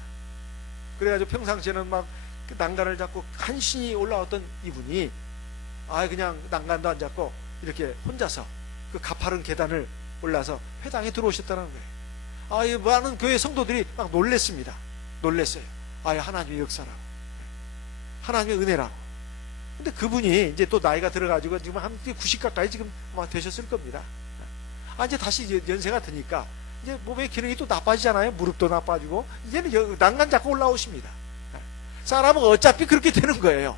그래가지고 평상시에는 막 난간을 잡고 간신히 올라왔던 이분이 그냥 난간도 안 잡고 이렇게 혼자서 그 가파른 계단을 올라서 회당에 들어오셨다는 거예요. 많은 교회 성도들이 막 놀랬어요. 하나님의 역사라고, 하나님의 은혜라고. 근데 그분이 이제 또 나이가 들어가지고 지금 한 90 가까이 지금 아마 되셨을 겁니다. 이제 다시 연세가 드니까 이제 몸의 기능이 또 나빠지잖아요. 무릎도 나빠지고 이제는 난간 잡고 올라오십니다. 사람은 어차피 그렇게 되는 거예요.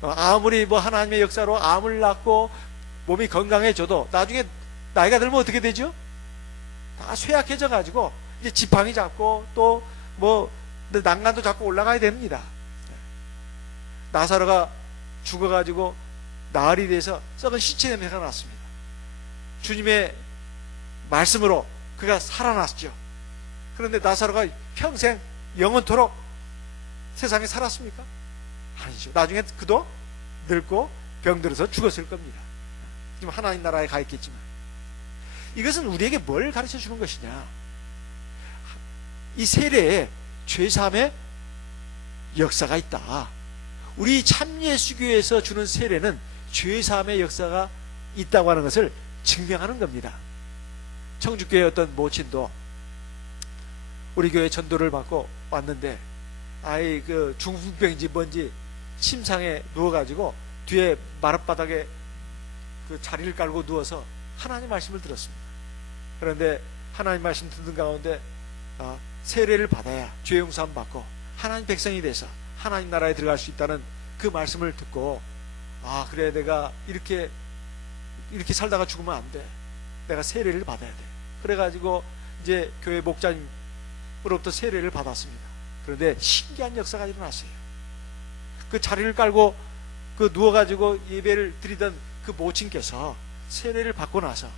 아무리 하나님의 역사로 암을 낳고 몸이 건강해져도 나중에 나이가 들면 어떻게 되죠? 다 쇠약해져 가지고 이제 지팡이 잡고 또 난간도 잡고 올라가야 됩니다. 나사로가 죽어가지고 나흘이 돼서 썩은 시체 냄새가 났습니다. 주님의 말씀으로 그가 살아났죠. 그런데 나사로가 평생 영원토록 세상에 살았습니까? 아니죠. 나중에 그도 늙고 병들어서 죽었을 겁니다. 지금 하나님 나라에 가 있겠지만, 이것은 우리에게 뭘 가르쳐 주는 것이냐? 이 세례에 죄사함의 역사가 있다. 우리 참예수교에서 주는 세례는 죄사함의 역사가 있다고 하는 것을 증명하는 겁니다. 청주교회 어떤 모친도 우리 교회 전도를 받고 왔는데 아이 그 중풍병인지 뭔지 침상에 누워가지고 뒤에 마룻바닥에 그 자리를 깔고 누워서 하나님 말씀을 들었습니다. 그런데 하나님 말씀 듣는 가운데 세례를 받아야 죄 용서함 받고 하나님 백성이 돼서 하나님 나라에 들어갈 수 있다는 그 말씀을 듣고 그래 내가 이렇게 살다가 죽으면 안 돼. 내가 세례를 받아야 돼. 그래가지고 이제 교회 목자님으로부터 세례를 받았습니다. 그런데 신기한 역사가 일어났어요. 그 자리를 깔고 그 누워가지고 예배를 드리던 그 모친께서 세례를 받고 나서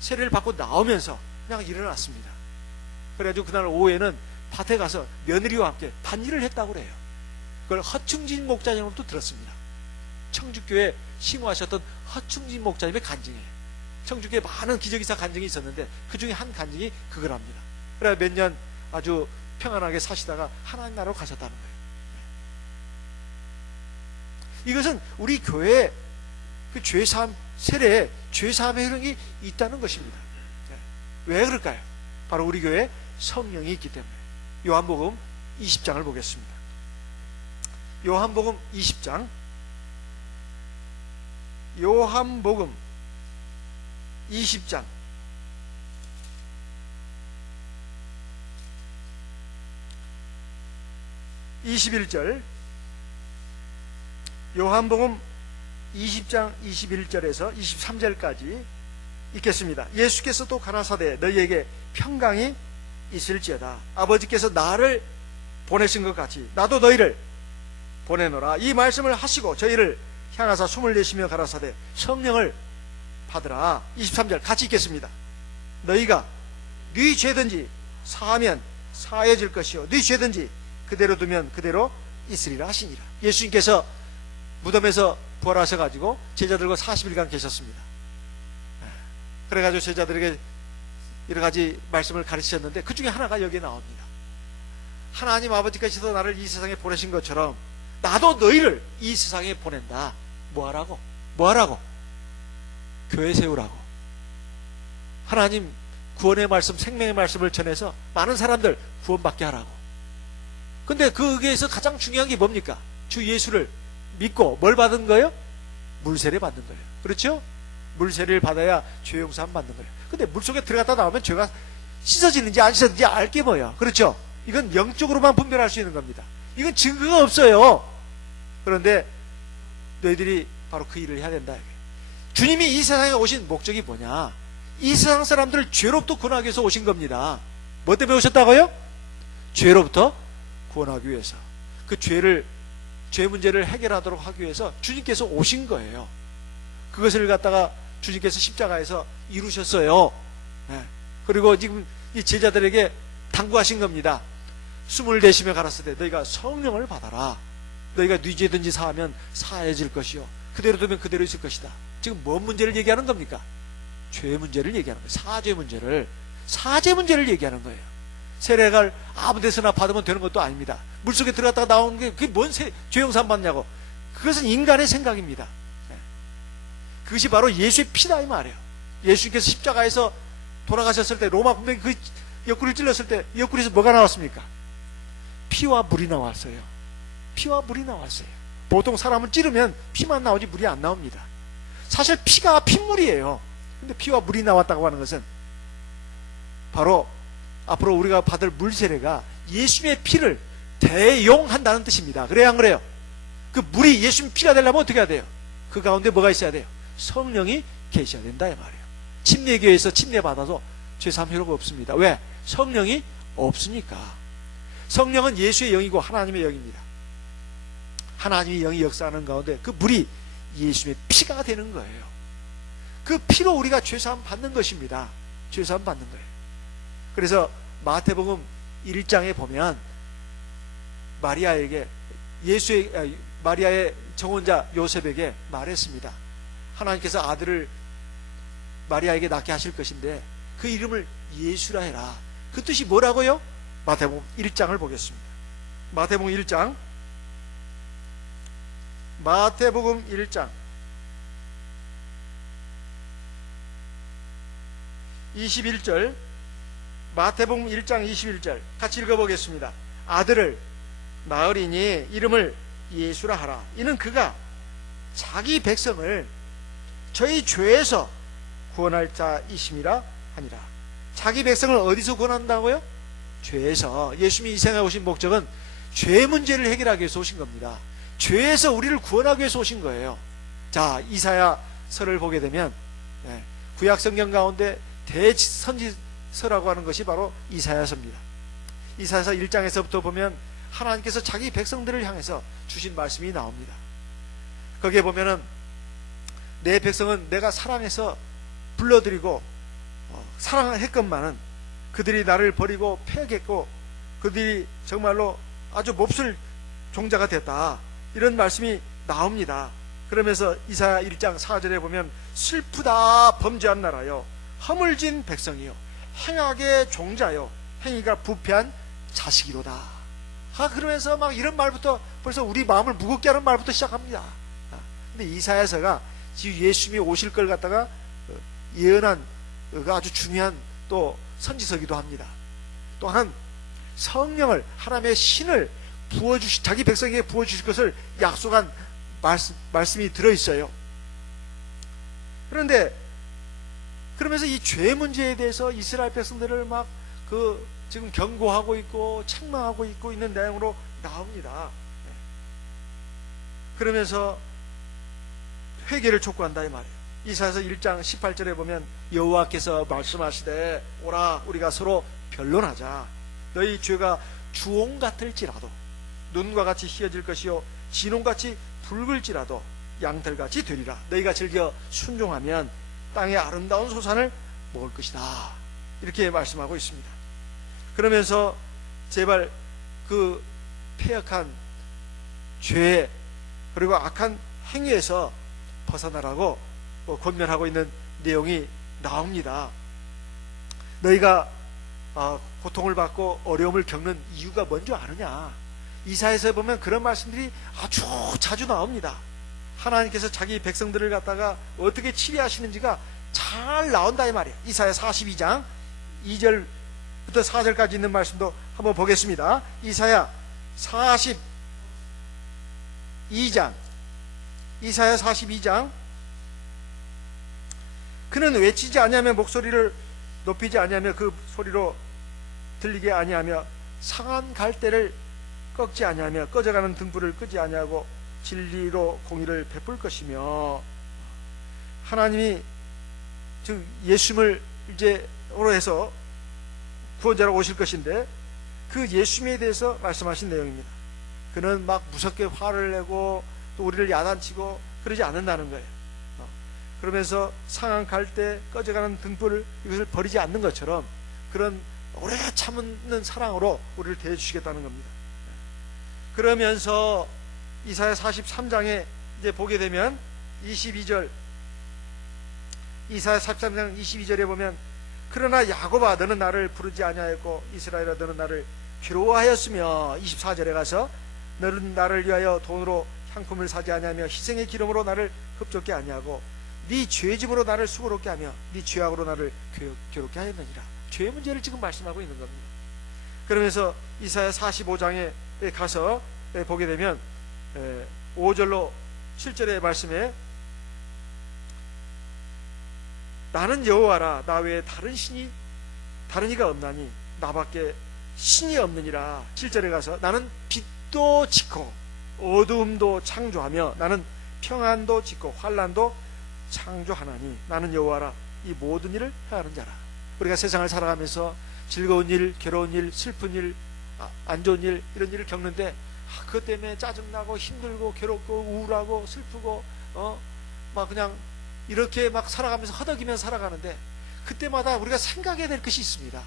세례를 받고 나오면서 그냥 일어났습니다. 그래가지고 그날 오후에는 밭에 가서 며느리와 함께 밭일을 했다고 그래요. 그걸 허충진 목자님으로부터 들었습니다. 청주교회 심호하셨던 허충진 목자님의 간증이에요. 청주교회 많은 기적이사 간증이 있었는데 그 중에 한 간증이 그거랍니다. 그래 몇 년 아주 평안하게 사시다가 하나님 나라로 가셨다는 거예요. 이것은 우리 교회에 그 죄사함 세례에 죄사함의 흐름이 있다는 것입니다. 왜 그럴까요? 바로 우리 교회에 성령이 있기 때문에. 요한복음 20장을 보겠습니다. 요한복음 20장 요한복음 20장 21절 요한복음 20장 21절에서 23절까지 읽겠습니다. 예수께서 또 가라사대 너희에게 평강이 있을지어다. 아버지께서 나를 보내신 것 같이 나도 너희를 보내노라. 이 말씀을 하시고 저희를 향하사 숨을 내쉬며 가라사대 성령을 받으라. 23절 같이 읽겠습니다. 너희가 네 죄든지 사하면 사해질 것이요 네 죄든지 그대로 두면 그대로 있으리라 하시니라. 예수님께서 무덤에서 부활하셔가지고 제자들과 40일간 계셨습니다. 그래가지고 제자들에게 여러 가지 말씀을 가르치셨는데 그 중에 하나가 여기에 나옵니다. 하나님 아버지께서도 나를 이 세상에 보내신 것처럼 나도 너희를 이 세상에 보낸다. 뭐하라고? 교회 세우라고. 하나님 구원의 말씀, 생명의 말씀을 전해서 많은 사람들 구원받게 하라고. 근데 거기에서 가장 중요한 게 뭡니까? 주 예수를 믿고 뭘 받은 거예요? 물세례 받는 거예요. 그렇죠? 물세례를 받아야 죄 용서함 받는 거예요. 근데 물속에 들어갔다 나오면 죄가 씻어지는지 안 씻어지는지 알게 뭐예요. 그렇죠? 이건 영적으로만 분별할 수 있는 겁니다. 이건 증거가 없어요. 그런데 너희들이 바로 그 일을 해야 된다. 주님이 이 세상에 오신 목적이 뭐냐? 이 세상 사람들을 죄로부터 구원하기 위해서 오신 겁니다. 뭐 때문에 오셨다고요? 죄로부터 구원하기 위해서. 그 죄 문제를 해결하도록 하기 위해서 주님께서 오신 거예요. 그것을 갖다가 주님께서 십자가에서 이루셨어요. 네. 그리고 지금 이 제자들에게 당부하신 겁니다. 숨을 내쉬며 가라사대 너희가 성령을 받아라. 너희가 네 죄든지 사하면 사해질 것이요 그대로 두면 그대로 있을 것이다. 지금 뭔 문제를 얘기하는 겁니까? 죄 문제를 얘기하는 거예요. 사죄 문제를 얘기하는 거예요. 세례를 아무 데서나 받으면 되는 것도 아닙니다. 물속에 들어갔다가 나오는 게 그게 뭔 죄 용서함 받냐고. 그것은 인간의 생각입니다. 그것이 바로 예수의 피다 이 말이에요. 예수님께서 십자가에서 돌아가셨을 때 로마 군병이 그 옆구리를 찔렀을 때 옆구리에서 뭐가 나왔습니까? 피와 물이 나왔어요. 피와 물이 나왔어요. 보통 사람은 찌르면 피만 나오지 물이 안 나옵니다. 사실 피가 핏물이에요. 근데 피와 물이 나왔다고 하는 것은 바로 앞으로 우리가 받을 물세례가 예수님의 피를 대용한다는 뜻입니다. 그래요 안 그래요? 그 물이 예수님 피가 되려면 어떻게 해야 돼요? 그 가운데 뭐가 있어야 돼요? 성령이 계셔야 된다 이 말이에요. 침례교회에서 침례받아도 죄사함 효력이 없습니다. 왜? 성령이 없으니까. 성령은 예수의 영이고 하나님의 영입니다. 하나님의 영이 역사하는 가운데 그 물이 예수님의 피가 되는 거예요. 그 피로 우리가 죄사함 받는 것입니다. 죄사함 받는 거예요. 그래서 마태복음 1장에 보면 마리아의 정혼자 요셉에게 말했습니다. 하나님께서 아들을 마리아에게 낳게 하실 것인데 그 이름을 예수라 해라. 그 뜻이 뭐라고요? 마태복음 1장을 보겠습니다. 마태복음 1장 21절, 마태복음 1장 21절 같이 읽어보겠습니다. 아들을 낳으리니 이름을 예수라 하라. 이는 그가 자기 백성을 저희 죄에서 구원할 자이심이라 하니라. 자기 백성을 어디서 구원한다고요? 죄에서. 예수님이 이 세상에 오신 목적은 죄 문제를 해결하기 위해서 오신 겁니다. 죄에서 우리를 구원하기 위해서 오신 거예요. 자, 이사야서를 보게 되면 구약 성경 가운데 대선지서라고 하는 것이 바로 이사야서입니다. 이사야서 1장에서부터 보면 하나님께서 자기 백성들을 향해서 주신 말씀이 나옵니다. 거기에 보면은 내 백성은 내가 사랑해서 불러들이고 사랑했건만은 그들이 나를 버리고 패했고 그들이 정말로 아주 몹쓸 종자가 됐다, 이런 말씀이 나옵니다. 그러면서 이사야 1장 4절에 보면 슬프다 범죄한 나라요, 허물진 백성이요, 행악의 종자요, 행위가 부패한 자식이로다. 그러면서 막 이런 말부터 벌써 우리 마음을 무겁게 하는 말부터 시작합니다. 근데 이사야서가 지금 예수님이 오실 걸 갖다가 예언한 아주 중요한 또 선지서기도 합니다. 또한 성령을, 하나님의 신을 자기 백성에게 부어주실 것을 약속한 말씀이 들어있어요. 그런데 그러면서 이 죄 문제에 대해서 이스라엘 백성들을 막 지금 경고하고 있고 책망하고 있는 내용으로 나옵니다. 그러면서 회개를 촉구한다 이 말이에요. 이사야서 1장 18절에 보면 여호와께서 말씀하시되 오라 우리가 서로 변론하자. 너희 죄가 주홍 같을지라도 눈과 같이 희어질 것이요 진홍같이 붉을지라도 양털같이 되리라. 너희가 즐겨 순종하면 땅의 아름다운 소산을 먹을 것이다. 이렇게 말씀하고 있습니다. 그러면서 제발 그 패역한 죄 그리고 악한 행위에서 벗어나라고 권면하고 있는 내용이 나옵니다. 너희가 고통을 받고 어려움을 겪는 이유가 뭔지 아느냐? 이사야서에 보면 그런 말씀들이 아주 자주 나옵니다. 하나님께서 자기 백성들을 갖다가 어떻게 치료하시는지가 잘 나온다 이 말이에요. 이사야 42장 2절부터 4절까지 있는 말씀도 한번 보겠습니다. 이사야 42장 그는 외치지 아니하며 목소리를 높이지 아니하며 그 소리로 들리게 아니하며 상한 갈대를 꺾지 아니하며 꺼져가는 등불을 끄지 아니하고 진리로 공의를 베풀 것이며, 하나님이 즉 예수님을 이제로 해서 구원자로 오실 것인데 그 예수님에 대해서 말씀하신 내용입니다. 그는 막 무섭게 화를 내고 또 우리를 야단치고 그러지 않는다는 거예요. 그러면서 상한 갈대 꺼져가는 등불을 이것을 버리지 않는 것처럼 그런 오래 참는 사랑으로 우리를 대해주시겠다는 겁니다. 그러면서 이사야 43장에 이제 보게 되면 22절, 이사야 43장 22절에 보면 그러나 야곱아 너는 나를 부르지 아니하였고 이스라엘아 너는 나를 괴로워하였으며, 24절에 가서 너는 나를 위하여 돈으로 향품을 사지 아니하며 희생의 기름으로 나를 흡족게 아니하고 네 죄짐으로 나를 수고롭게 하며 네 죄악으로 나를 괴롭게 하였느니라. 죄 문제를 지금 말씀하고 있는 겁니다. 그러면서 이사야 45장에 가서 보게 되면 5절로 7절의 말씀에 나는 여호와라 나 외에 다른 이가 없나니 나밖에 신이 없느니라. 7절에 가서 나는 빛도 짓고 어두움도 창조하며 나는 평안도 짓고 환난도 창조하나니 나는 여호와라 이 모든 일을 행하는 자라. 우리가 세상을 살아가면서 즐거운 일, 괴로운 일, 슬픈 일, 안 좋은 일, 이런 일을 겪는데 그것 때문에 짜증나고 힘들고 괴롭고 우울하고 슬프고 막 그냥 이렇게 막 살아가면서 허덕이면서 살아가는데 그때마다 우리가 생각해야 될 것이 있습니다.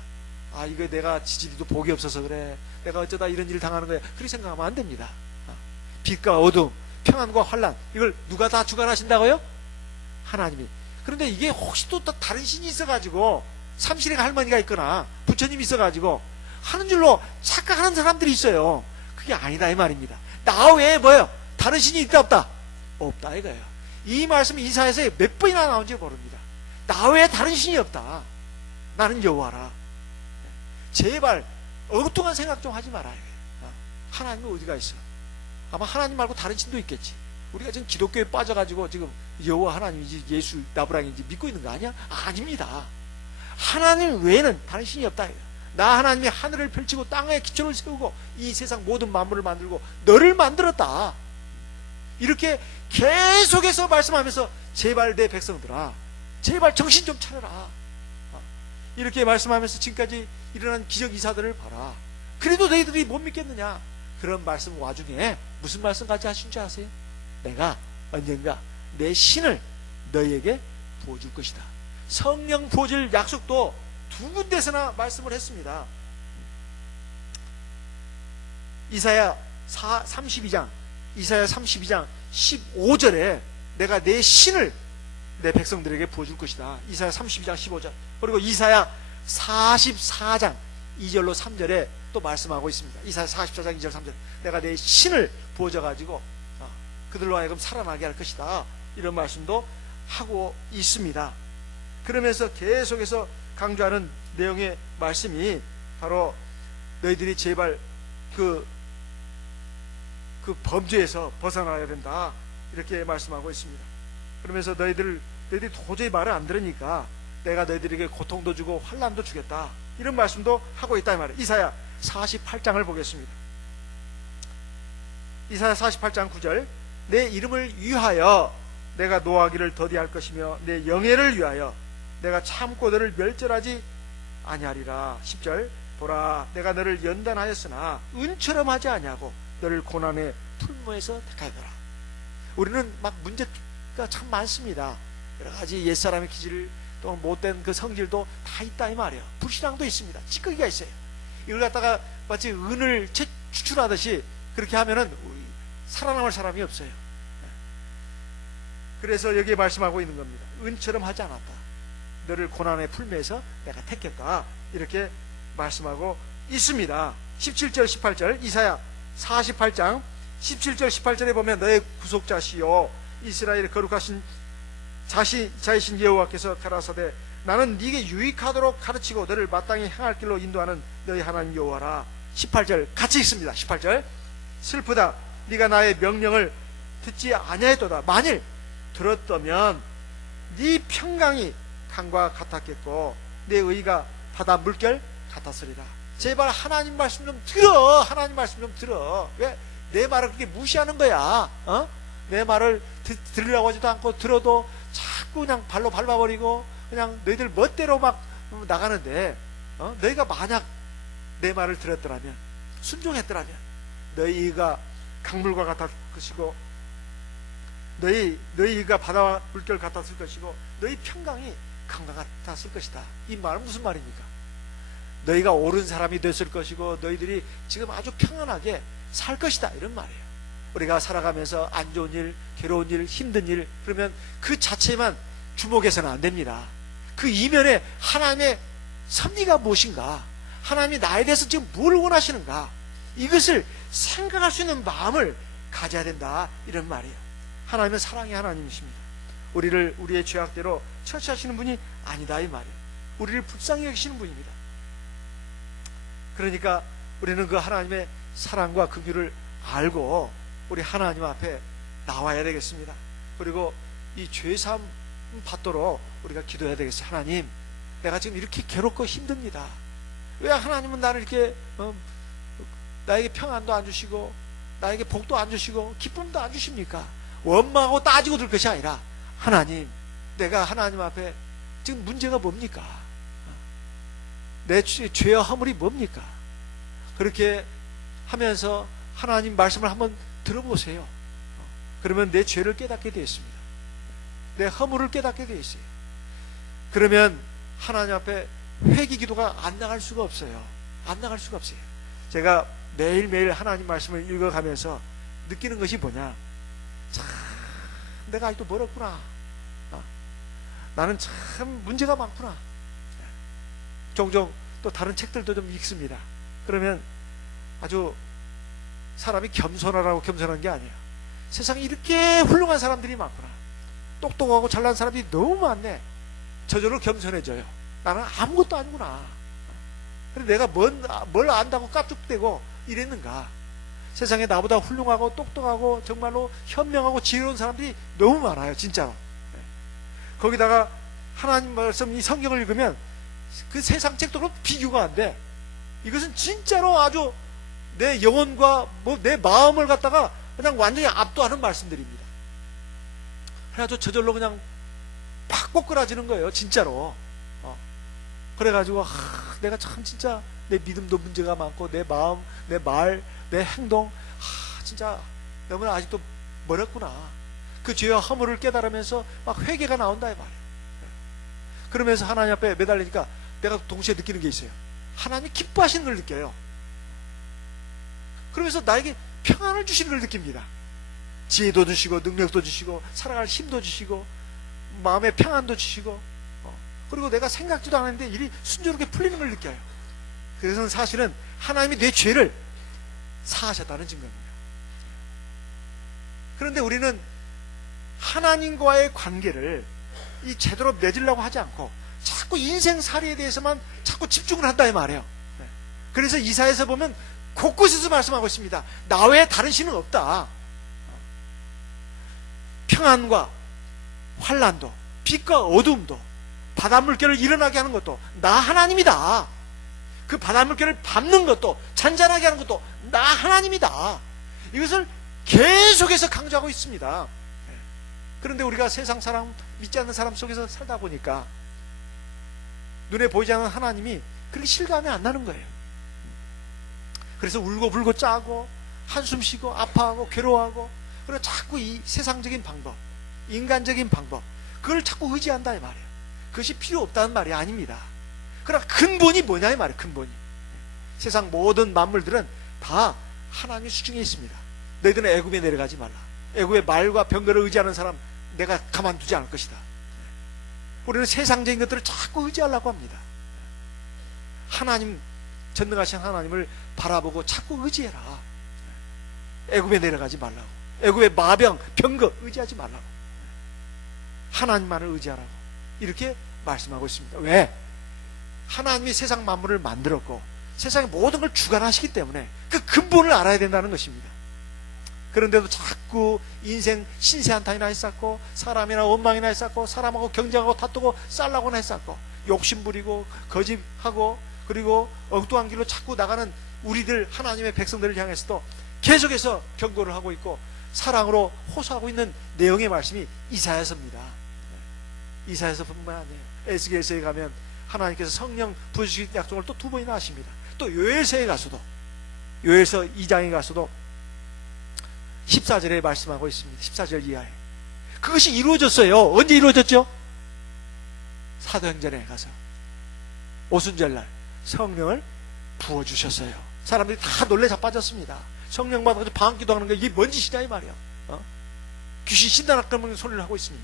이거 내가 지지리도 복이 없어서 그래, 내가 어쩌다 이런 일을 당하는 거야, 그렇게 생각하면 안 됩니다. 빛과 어둠, 평안과 환난, 이걸 누가 다 주관하신다고요? 하나님이. 그런데 이게 혹시 또 다른 신이 있어가지고 삼신의 할머니가 있거나 부처님이 있어가지고 하는 줄로 착각하는 사람들이 있어요. 그게 아니다 이 말입니다. 나 외에 뭐예요? 다른 신이 있다 없다? 없다 이거예요. 이 말씀이 이사야서에 몇 번이나 나온지 모릅니다. 나 외에 다른 신이 없다. 나는 여호와라. 제발 엉뚱한 생각 좀 하지 말아요. 하나님은 어디가 있어? 아마 하나님 말고 다른 신도 있겠지. 우리가 지금 기독교에 빠져가지고 지금 여호와 하나님인지 예수 나부랑인지 믿고 있는 거 아니야? 아닙니다. 하나님 외에는 다른 신이 없다. 나 하나님이 하늘을 펼치고 땅에 기초를 세우고 이 세상 모든 만물을 만들고 너를 만들었다. 이렇게 계속해서 말씀하면서 제발 내 백성들아, 제발 정신 좀 차려라. 이렇게 말씀하면서 지금까지 일어난 기적이사들을 봐라. 그래도 너희들이 못 믿겠느냐? 그런 말씀 와중에 무슨 말씀까지 하신 줄 아세요? 내가 언젠가 내 신을 너희에게 부어줄 것이다. 성령 부어줄 약속도 두 군데서나 말씀을 했습니다. 이사야 32장 15절에 내가 내 신을 내 백성들에게 부어줄 것이다. 이사야 32장 15절. 그리고 이사야 44장 2절로 3절에 또 말씀하고 있습니다. 이사야 44장 2절 3절. 내가 내 신을 부어줘가지고 그들로 하여금 살아나게 할 것이다. 이런 말씀도 하고 있습니다. 그러면서 계속해서 강조하는 내용의 말씀이 바로 너희들이 제발 그 범죄에서 벗어나야 된다. 이렇게 말씀하고 있습니다. 그러면서 너희들이 도저히 말을 안 들으니까 내가 너희들에게 고통도 주고 환난도 주겠다. 이런 말씀도 하고 있다 이 말이에요. 이사야 48장을 보겠습니다. 이사야 48장 9절. 내 이름을 위하여 내가 노하기를 더디할 것이며 내 영예를 위하여 내가 참고 너를 멸절하지 아니하리라. 10절. 보라 내가 너를 연단하였으나 은처럼 하지 아니하고 너를 고난의 풀무에서 택하였더라. 우리는 막 문제가 참 많습니다. 여러 가지 옛사람의 기질 또 못된 그 성질도 다 있다 이 말이에요. 불신앙도 있습니다. 찌꺼기가 있어요. 이걸 갖다가 마치 은을 추출하듯이 그렇게 하면은 살아남을 사람이 없어요. 그래서 여기에 말씀하고 있는 겁니다. 은처럼 하지 않았다. 너를 고난의 풀매에서 내가 택했다. 이렇게 말씀하고 있습니다. 17절 18절 이사야 48장 17절 18절에 보면 너의 구속자시요 이스라엘의 거룩하신 자이신 여호와께서 가라사대 나는 네게 유익하도록 가르치고 너를 마땅히 행할 길로 인도하는 너희 하나님 여호와라. 18절 같이 읽습니다. 18절 슬프다 네가 나의 명령을 듣지 아니하였도다. 만일 들었다면 네 평강이 강과 같았겠고 내 의가 바다 물결 같았으리라. 제발 하나님 말씀 좀 들어. 하나님 말씀 좀 들어. 왜 내 말을 그렇게 무시하는 거야? 내 말을 들으려고 하지도 않고 들어도 자꾸 그냥 발로 밟아버리고 그냥 너희들 멋대로 막 나가는데 너희가 만약 내 말을 들었더라면 순종했더라면 너희 의가 강물과 같았을 것이고 너희 의가 바다와 물결 같았을 것이고 너희 평강이 강과 같았을 것이다. 이 말은 무슨 말입니까? 너희가 옳은 사람이 됐을 것이고 너희들이 지금 아주 평안하게 살 것이다. 이런 말이에요. 우리가 살아가면서 안 좋은 일, 괴로운 일, 힘든 일 그러면 그 자체만 주목해서는 안 됩니다. 그 이면에 하나님의 섭리가 무엇인가? 하나님이 나에 대해서 지금 뭘 원하시는가? 이것을 생각할 수 있는 마음을 가져야 된다. 이런 말이에요. 하나님은 사랑의 하나님이십니다. 우리를 우리의 죄악대로 처치하시는 분이 아니다 이 말이에요. 우리를 불쌍히 여기시는 분입니다. 그러니까 우리는 그 하나님의 사랑과 긍휼을 알고 우리 하나님 앞에 나와야 되겠습니다. 그리고 이 죄사함 받도록 우리가 기도해야 되겠어요. 하나님, 내가 지금 이렇게 괴롭고 힘듭니다. 왜 하나님은 나를 이렇게 나에게 평안도 안 주시고 나에게 복도 안 주시고 기쁨도 안 주십니까? 원망하고 따지고 들 것이 아니라 하나님, 내가 하나님 앞에 지금 문제가 뭡니까? 내 죄와 허물이 뭡니까? 그렇게 하면서 하나님 말씀을 한번 들어보세요. 그러면 내 죄를 깨닫게 되어 있습니다. 내 허물을 깨닫게 되어 있어요. 그러면 하나님 앞에 회개 기도가 안 나갈 수가 없어요. 안 나갈 수가 없어요. 제가 매일매일 하나님 말씀을 읽어가면서 느끼는 것이 뭐냐? 참 내가 아직도 멀었구나. 나는 참 문제가 많구나. 종종 또 다른 책들도 좀 읽습니다. 그러면 아주 사람이 겸손하라고 겸손한 게 아니에요. 세상에 이렇게 훌륭한 사람들이 많구나. 똑똑하고 잘난 사람들이 너무 많네. 저절로 겸손해져요. 나는 아무것도 아니구나. 그래 내가 뭘 안다고 깝죽대고 이랬는가. 세상에 나보다 훌륭하고 똑똑하고 정말로 현명하고 지혜로운 사람들이 너무 많아요. 진짜로. 거기다가 하나님 말씀 이 성경을 읽으면 그 세상 책들은 비교가 안 돼. 이것은 진짜로 아주 내 영혼과 내 마음을 갖다가 그냥 완전히 압도하는 말씀들입니다. 그래가지고 저절로 그냥 팍 꼬꾸라지는 거예요. 진짜로. 그래가지고 내가 참 진짜 내 믿음도 문제가 많고 내 마음, 내 말, 내 행동 진짜 너무나 아직도 멀었구나. 그 죄와 허물을 깨달으면서 막 회개가 나온다 이 말이에요. 그러면서 하나님 앞에 매달리니까 내가 동시에 느끼는 게 있어요. 하나님이 기뻐하시는 걸 느껴요. 그러면서 나에게 평안을 주시는 걸 느낍니다. 지혜도 주시고 능력도 주시고 살아갈 힘도 주시고 마음의 평안도 주시고 그리고 내가 생각지도 않았는데 일이 순조롭게 풀리는 걸 느껴요. 그래서 사실은 하나님이 내 죄를 사하셨다는 증거입니다. 그런데 우리는 하나님과의 관계를 이 제대로 맺으려고 하지 않고 자꾸 인생살이에 대해서만 자꾸 집중을 한다 이 말이에요. 그래서 이사야에서 보면 곳곳에서 말씀하고 있습니다. 나 외에 다른 신은 없다. 평안과 환난도 빛과 어두움도 바닷물결을 일어나게 하는 것도 나 하나님이다. 그 바닷물결을 밟는 것도 잔잔하게 하는 것도 나 하나님이다. 이것을 계속해서 강조하고 있습니다. 그런데 우리가 세상 사람, 믿지 않는 사람 속에서 살다 보니까 눈에 보이지 않는 하나님이 그렇게 실감이 안 나는 거예요. 그래서 울고불고 짜고 한숨 쉬고 아파하고 괴로워하고 그리고 자꾸 이 세상적인 방법, 인간적인 방법 그걸 자꾸 의지한다 이 말이에요. 그것이 필요 없다는 말이 아닙니다. 그러나 근본이 뭐냐 이 말이에요. 근본이 세상 모든 만물들은 다 하나님 수중에 있습니다. 너희들은 애굽에 내려가지 말라. 애굽의 말과 병거를 의지하는 사람 내가 가만두지 않을 것이다. 우리는 세상적인 것들을 자꾸 의지하려고 합니다. 하나님, 전능하신 하나님을 바라보고 자꾸 의지해라. 애굽에 내려가지 말라고. 애굽의 마병, 병거 의지하지 말라고. 하나님만을 의지하라고 이렇게 말씀하고 있습니다. 왜? 하나님이 세상 만물을 만들었고 세상의 모든 걸 주관하시기 때문에 그 근본을 알아야 된다는 것입니다. 그런데도 자꾸 인생 신세 한탄이나 했었고 사람이나 원망이나 했었고 사람하고 경쟁하고 다투고 쌀라고나 했었고 욕심부리고 거짓하고 그리고 엉뚱한 길로 자꾸 나가는 우리들 하나님의 백성들을 향해서도 계속해서 경고를 하고 있고 사랑으로 호소하고 있는 내용의 말씀이 이사야서입니다. 이사야서뿐만 아니에요. 에스겔서에 가면 하나님께서 성령 부어주실 약속을 또 2번이나 하십니다. 또 요엘서에 가서도 요엘서 2장에 가서도 14절에 말씀하고 있습니다. 14절 이하에 그것이 이루어졌어요. 언제 이루어졌죠? 사도행전에 가서 오순절날 성령을 부어주셨어요. 사람들이 다 놀래 자빠졌습니다. 성령 받아서 방언기도 하는 게 이게 뭔 짓이냐 이 말이야. 귀신 신다락그러는 소리를 하고 있으니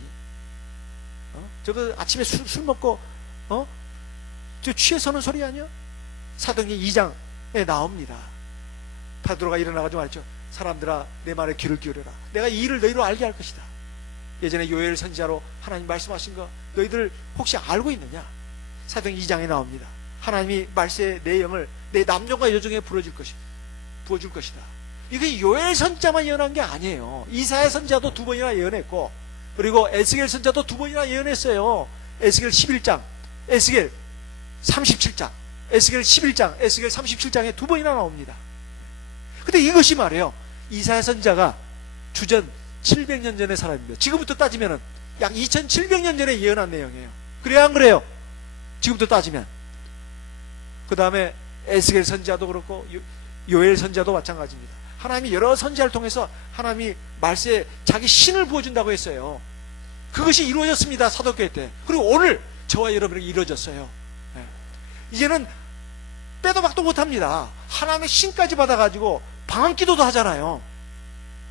저거 아침에 술 먹고 저 취해서는 소리 아니야? 사도행전 2장에 나옵니다. 베드로가 일어나가지고 말했죠. 사람들아 내 말에 귀를 기울여라. 내가 이 일을 너희로 알게 할 것이다. 예전에 요엘 선지자로 하나님 말씀하신 거 너희들 혹시 알고 있느냐? 사도행전 2장에 나옵니다. 하나님이 말세의 내 영을 내 남종과 여종에 부어줄 것이다. 이게 요엘 선지자만 예언한 게 아니에요. 이사야 선지자도 2번이나 예언했고 그리고 에스겔 선지자도 2번이나 예언했어요. 에스겔 11장, 에스겔 37장, 에스겔 11장, 에스겔 37장에 2번이나 나옵니다. 근데 이것이 말이에요. 이사야 선지자가 주전 700년 전의 사람입니다. 지금부터 따지면 약 2700년 전에 예언한 내용이에요. 그래야 안 그래요? 지금부터 따지면. 그 다음에 에스겔 선지자도 그렇고 요엘 선지자도 마찬가지입니다. 하나님이 여러 선지자를 통해서 하나님이 말세에 자기 신을 부어준다고 했어요. 그것이 이루어졌습니다. 사도교회 때. 그리고 오늘 저와 여러분에게 이루어졌어요. 이제는 빼도 박도 못합니다. 하나님의 신까지 받아가지고 방언기도도 하잖아요.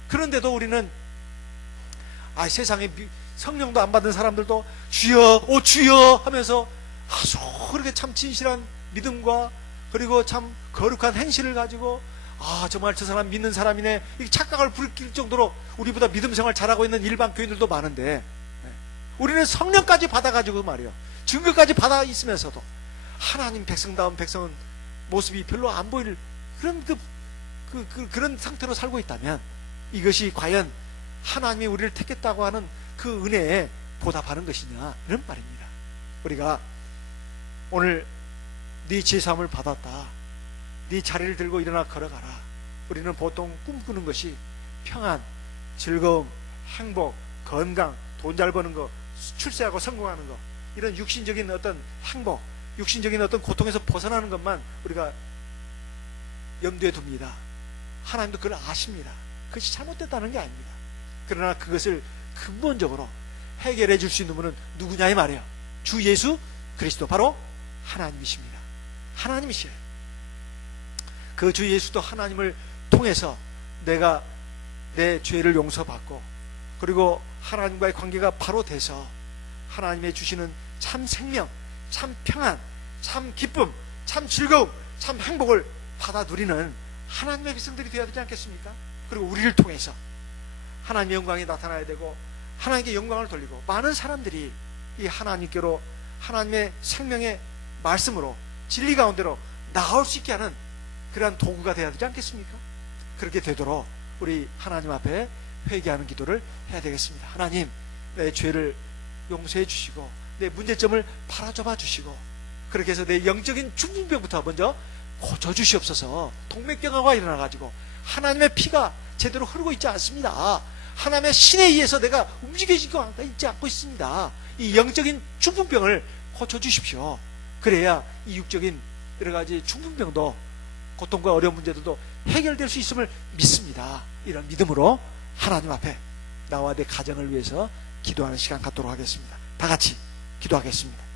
그런데도 우리는 세상에 성령도 안 받은 사람들도 주여 오 주여 하면서 아주 그렇게 참 진실한 믿음과 그리고 참 거룩한 행실을 가지고 정말 저 사람 믿는 사람이네 이렇게 착각을 부릴 정도로 우리보다 믿음 생활 잘하고 있는 일반 교인들도 많은데 우리는 성령까지 받아가지고 말이에요. 증거까지 받아 있으면서도 하나님 백성다운 백성은 모습이 별로 안 보일 그런 그런 상태로 살고 있다면 이것이 과연 하나님이 우리를 택했다고 하는 그 은혜에 보답하는 것이냐, 이런 말입니다. 우리가 오늘 네 제사함을 받았다, 네 자리를 들고 일어나 걸어가라. 우리는 보통 꿈꾸는 것이 평안, 즐거움, 행복, 건강, 돈 잘 버는 거, 출세하고 성공하는 거, 이런 육신적인 어떤 행복, 육신적인 어떤 고통에서 벗어나는 것만 우리가 염두에 둡니다. 하나님도 그걸 아십니다. 그것이 잘못됐다는 게 아닙니다. 그러나 그것을 근본적으로 해결해 줄 수 있는 분은 누구냐 이 말이에요. 주 예수 그리스도, 바로 하나님이십니다. 하나님이시에요. 그 주 예수도 하나님을 통해서 내가 내 죄를 용서받고, 그리고 하나님과의 관계가 바로 돼서 하나님의 주시는 참 생명, 참 평안, 참 기쁨, 참 즐거움, 참 행복을 받아 누리는 하나님의 백성들이 되어야 되지 않겠습니까? 그리고 우리를 통해서 하나님의 영광이 나타나야 되고, 하나님께 영광을 돌리고, 많은 사람들이 이 하나님께로, 하나님의 생명의 말씀으로, 진리 가운데로 나올 수 있게 하는 그러한 도구가 되어야 되지 않겠습니까? 그렇게 되도록 우리 하나님 앞에 회개하는 기도를 해야 되겠습니다. 하나님, 내 죄를 용서해 주시고, 내 문제점을 팔아줘봐 주시고, 그렇게 해서 내 영적인 중풍병부터 먼저 고쳐주시옵소서. 동맥경화가 일어나가지고 하나님의 피가 제대로 흐르고 있지 않습니다. 하나님의 신에 의해서 내가 움직여지고 있지 않고 있습니다. 이 영적인 중풍병을 고쳐주십시오. 그래야 이 육적인 여러가지 중풍병도, 고통과 어려운 문제들도 해결될 수 있음을 믿습니다. 이런 믿음으로 하나님 앞에 나와 내 가정을 위해서 기도하는 시간 갖도록 하겠습니다. 다 같이 기도하겠습니다.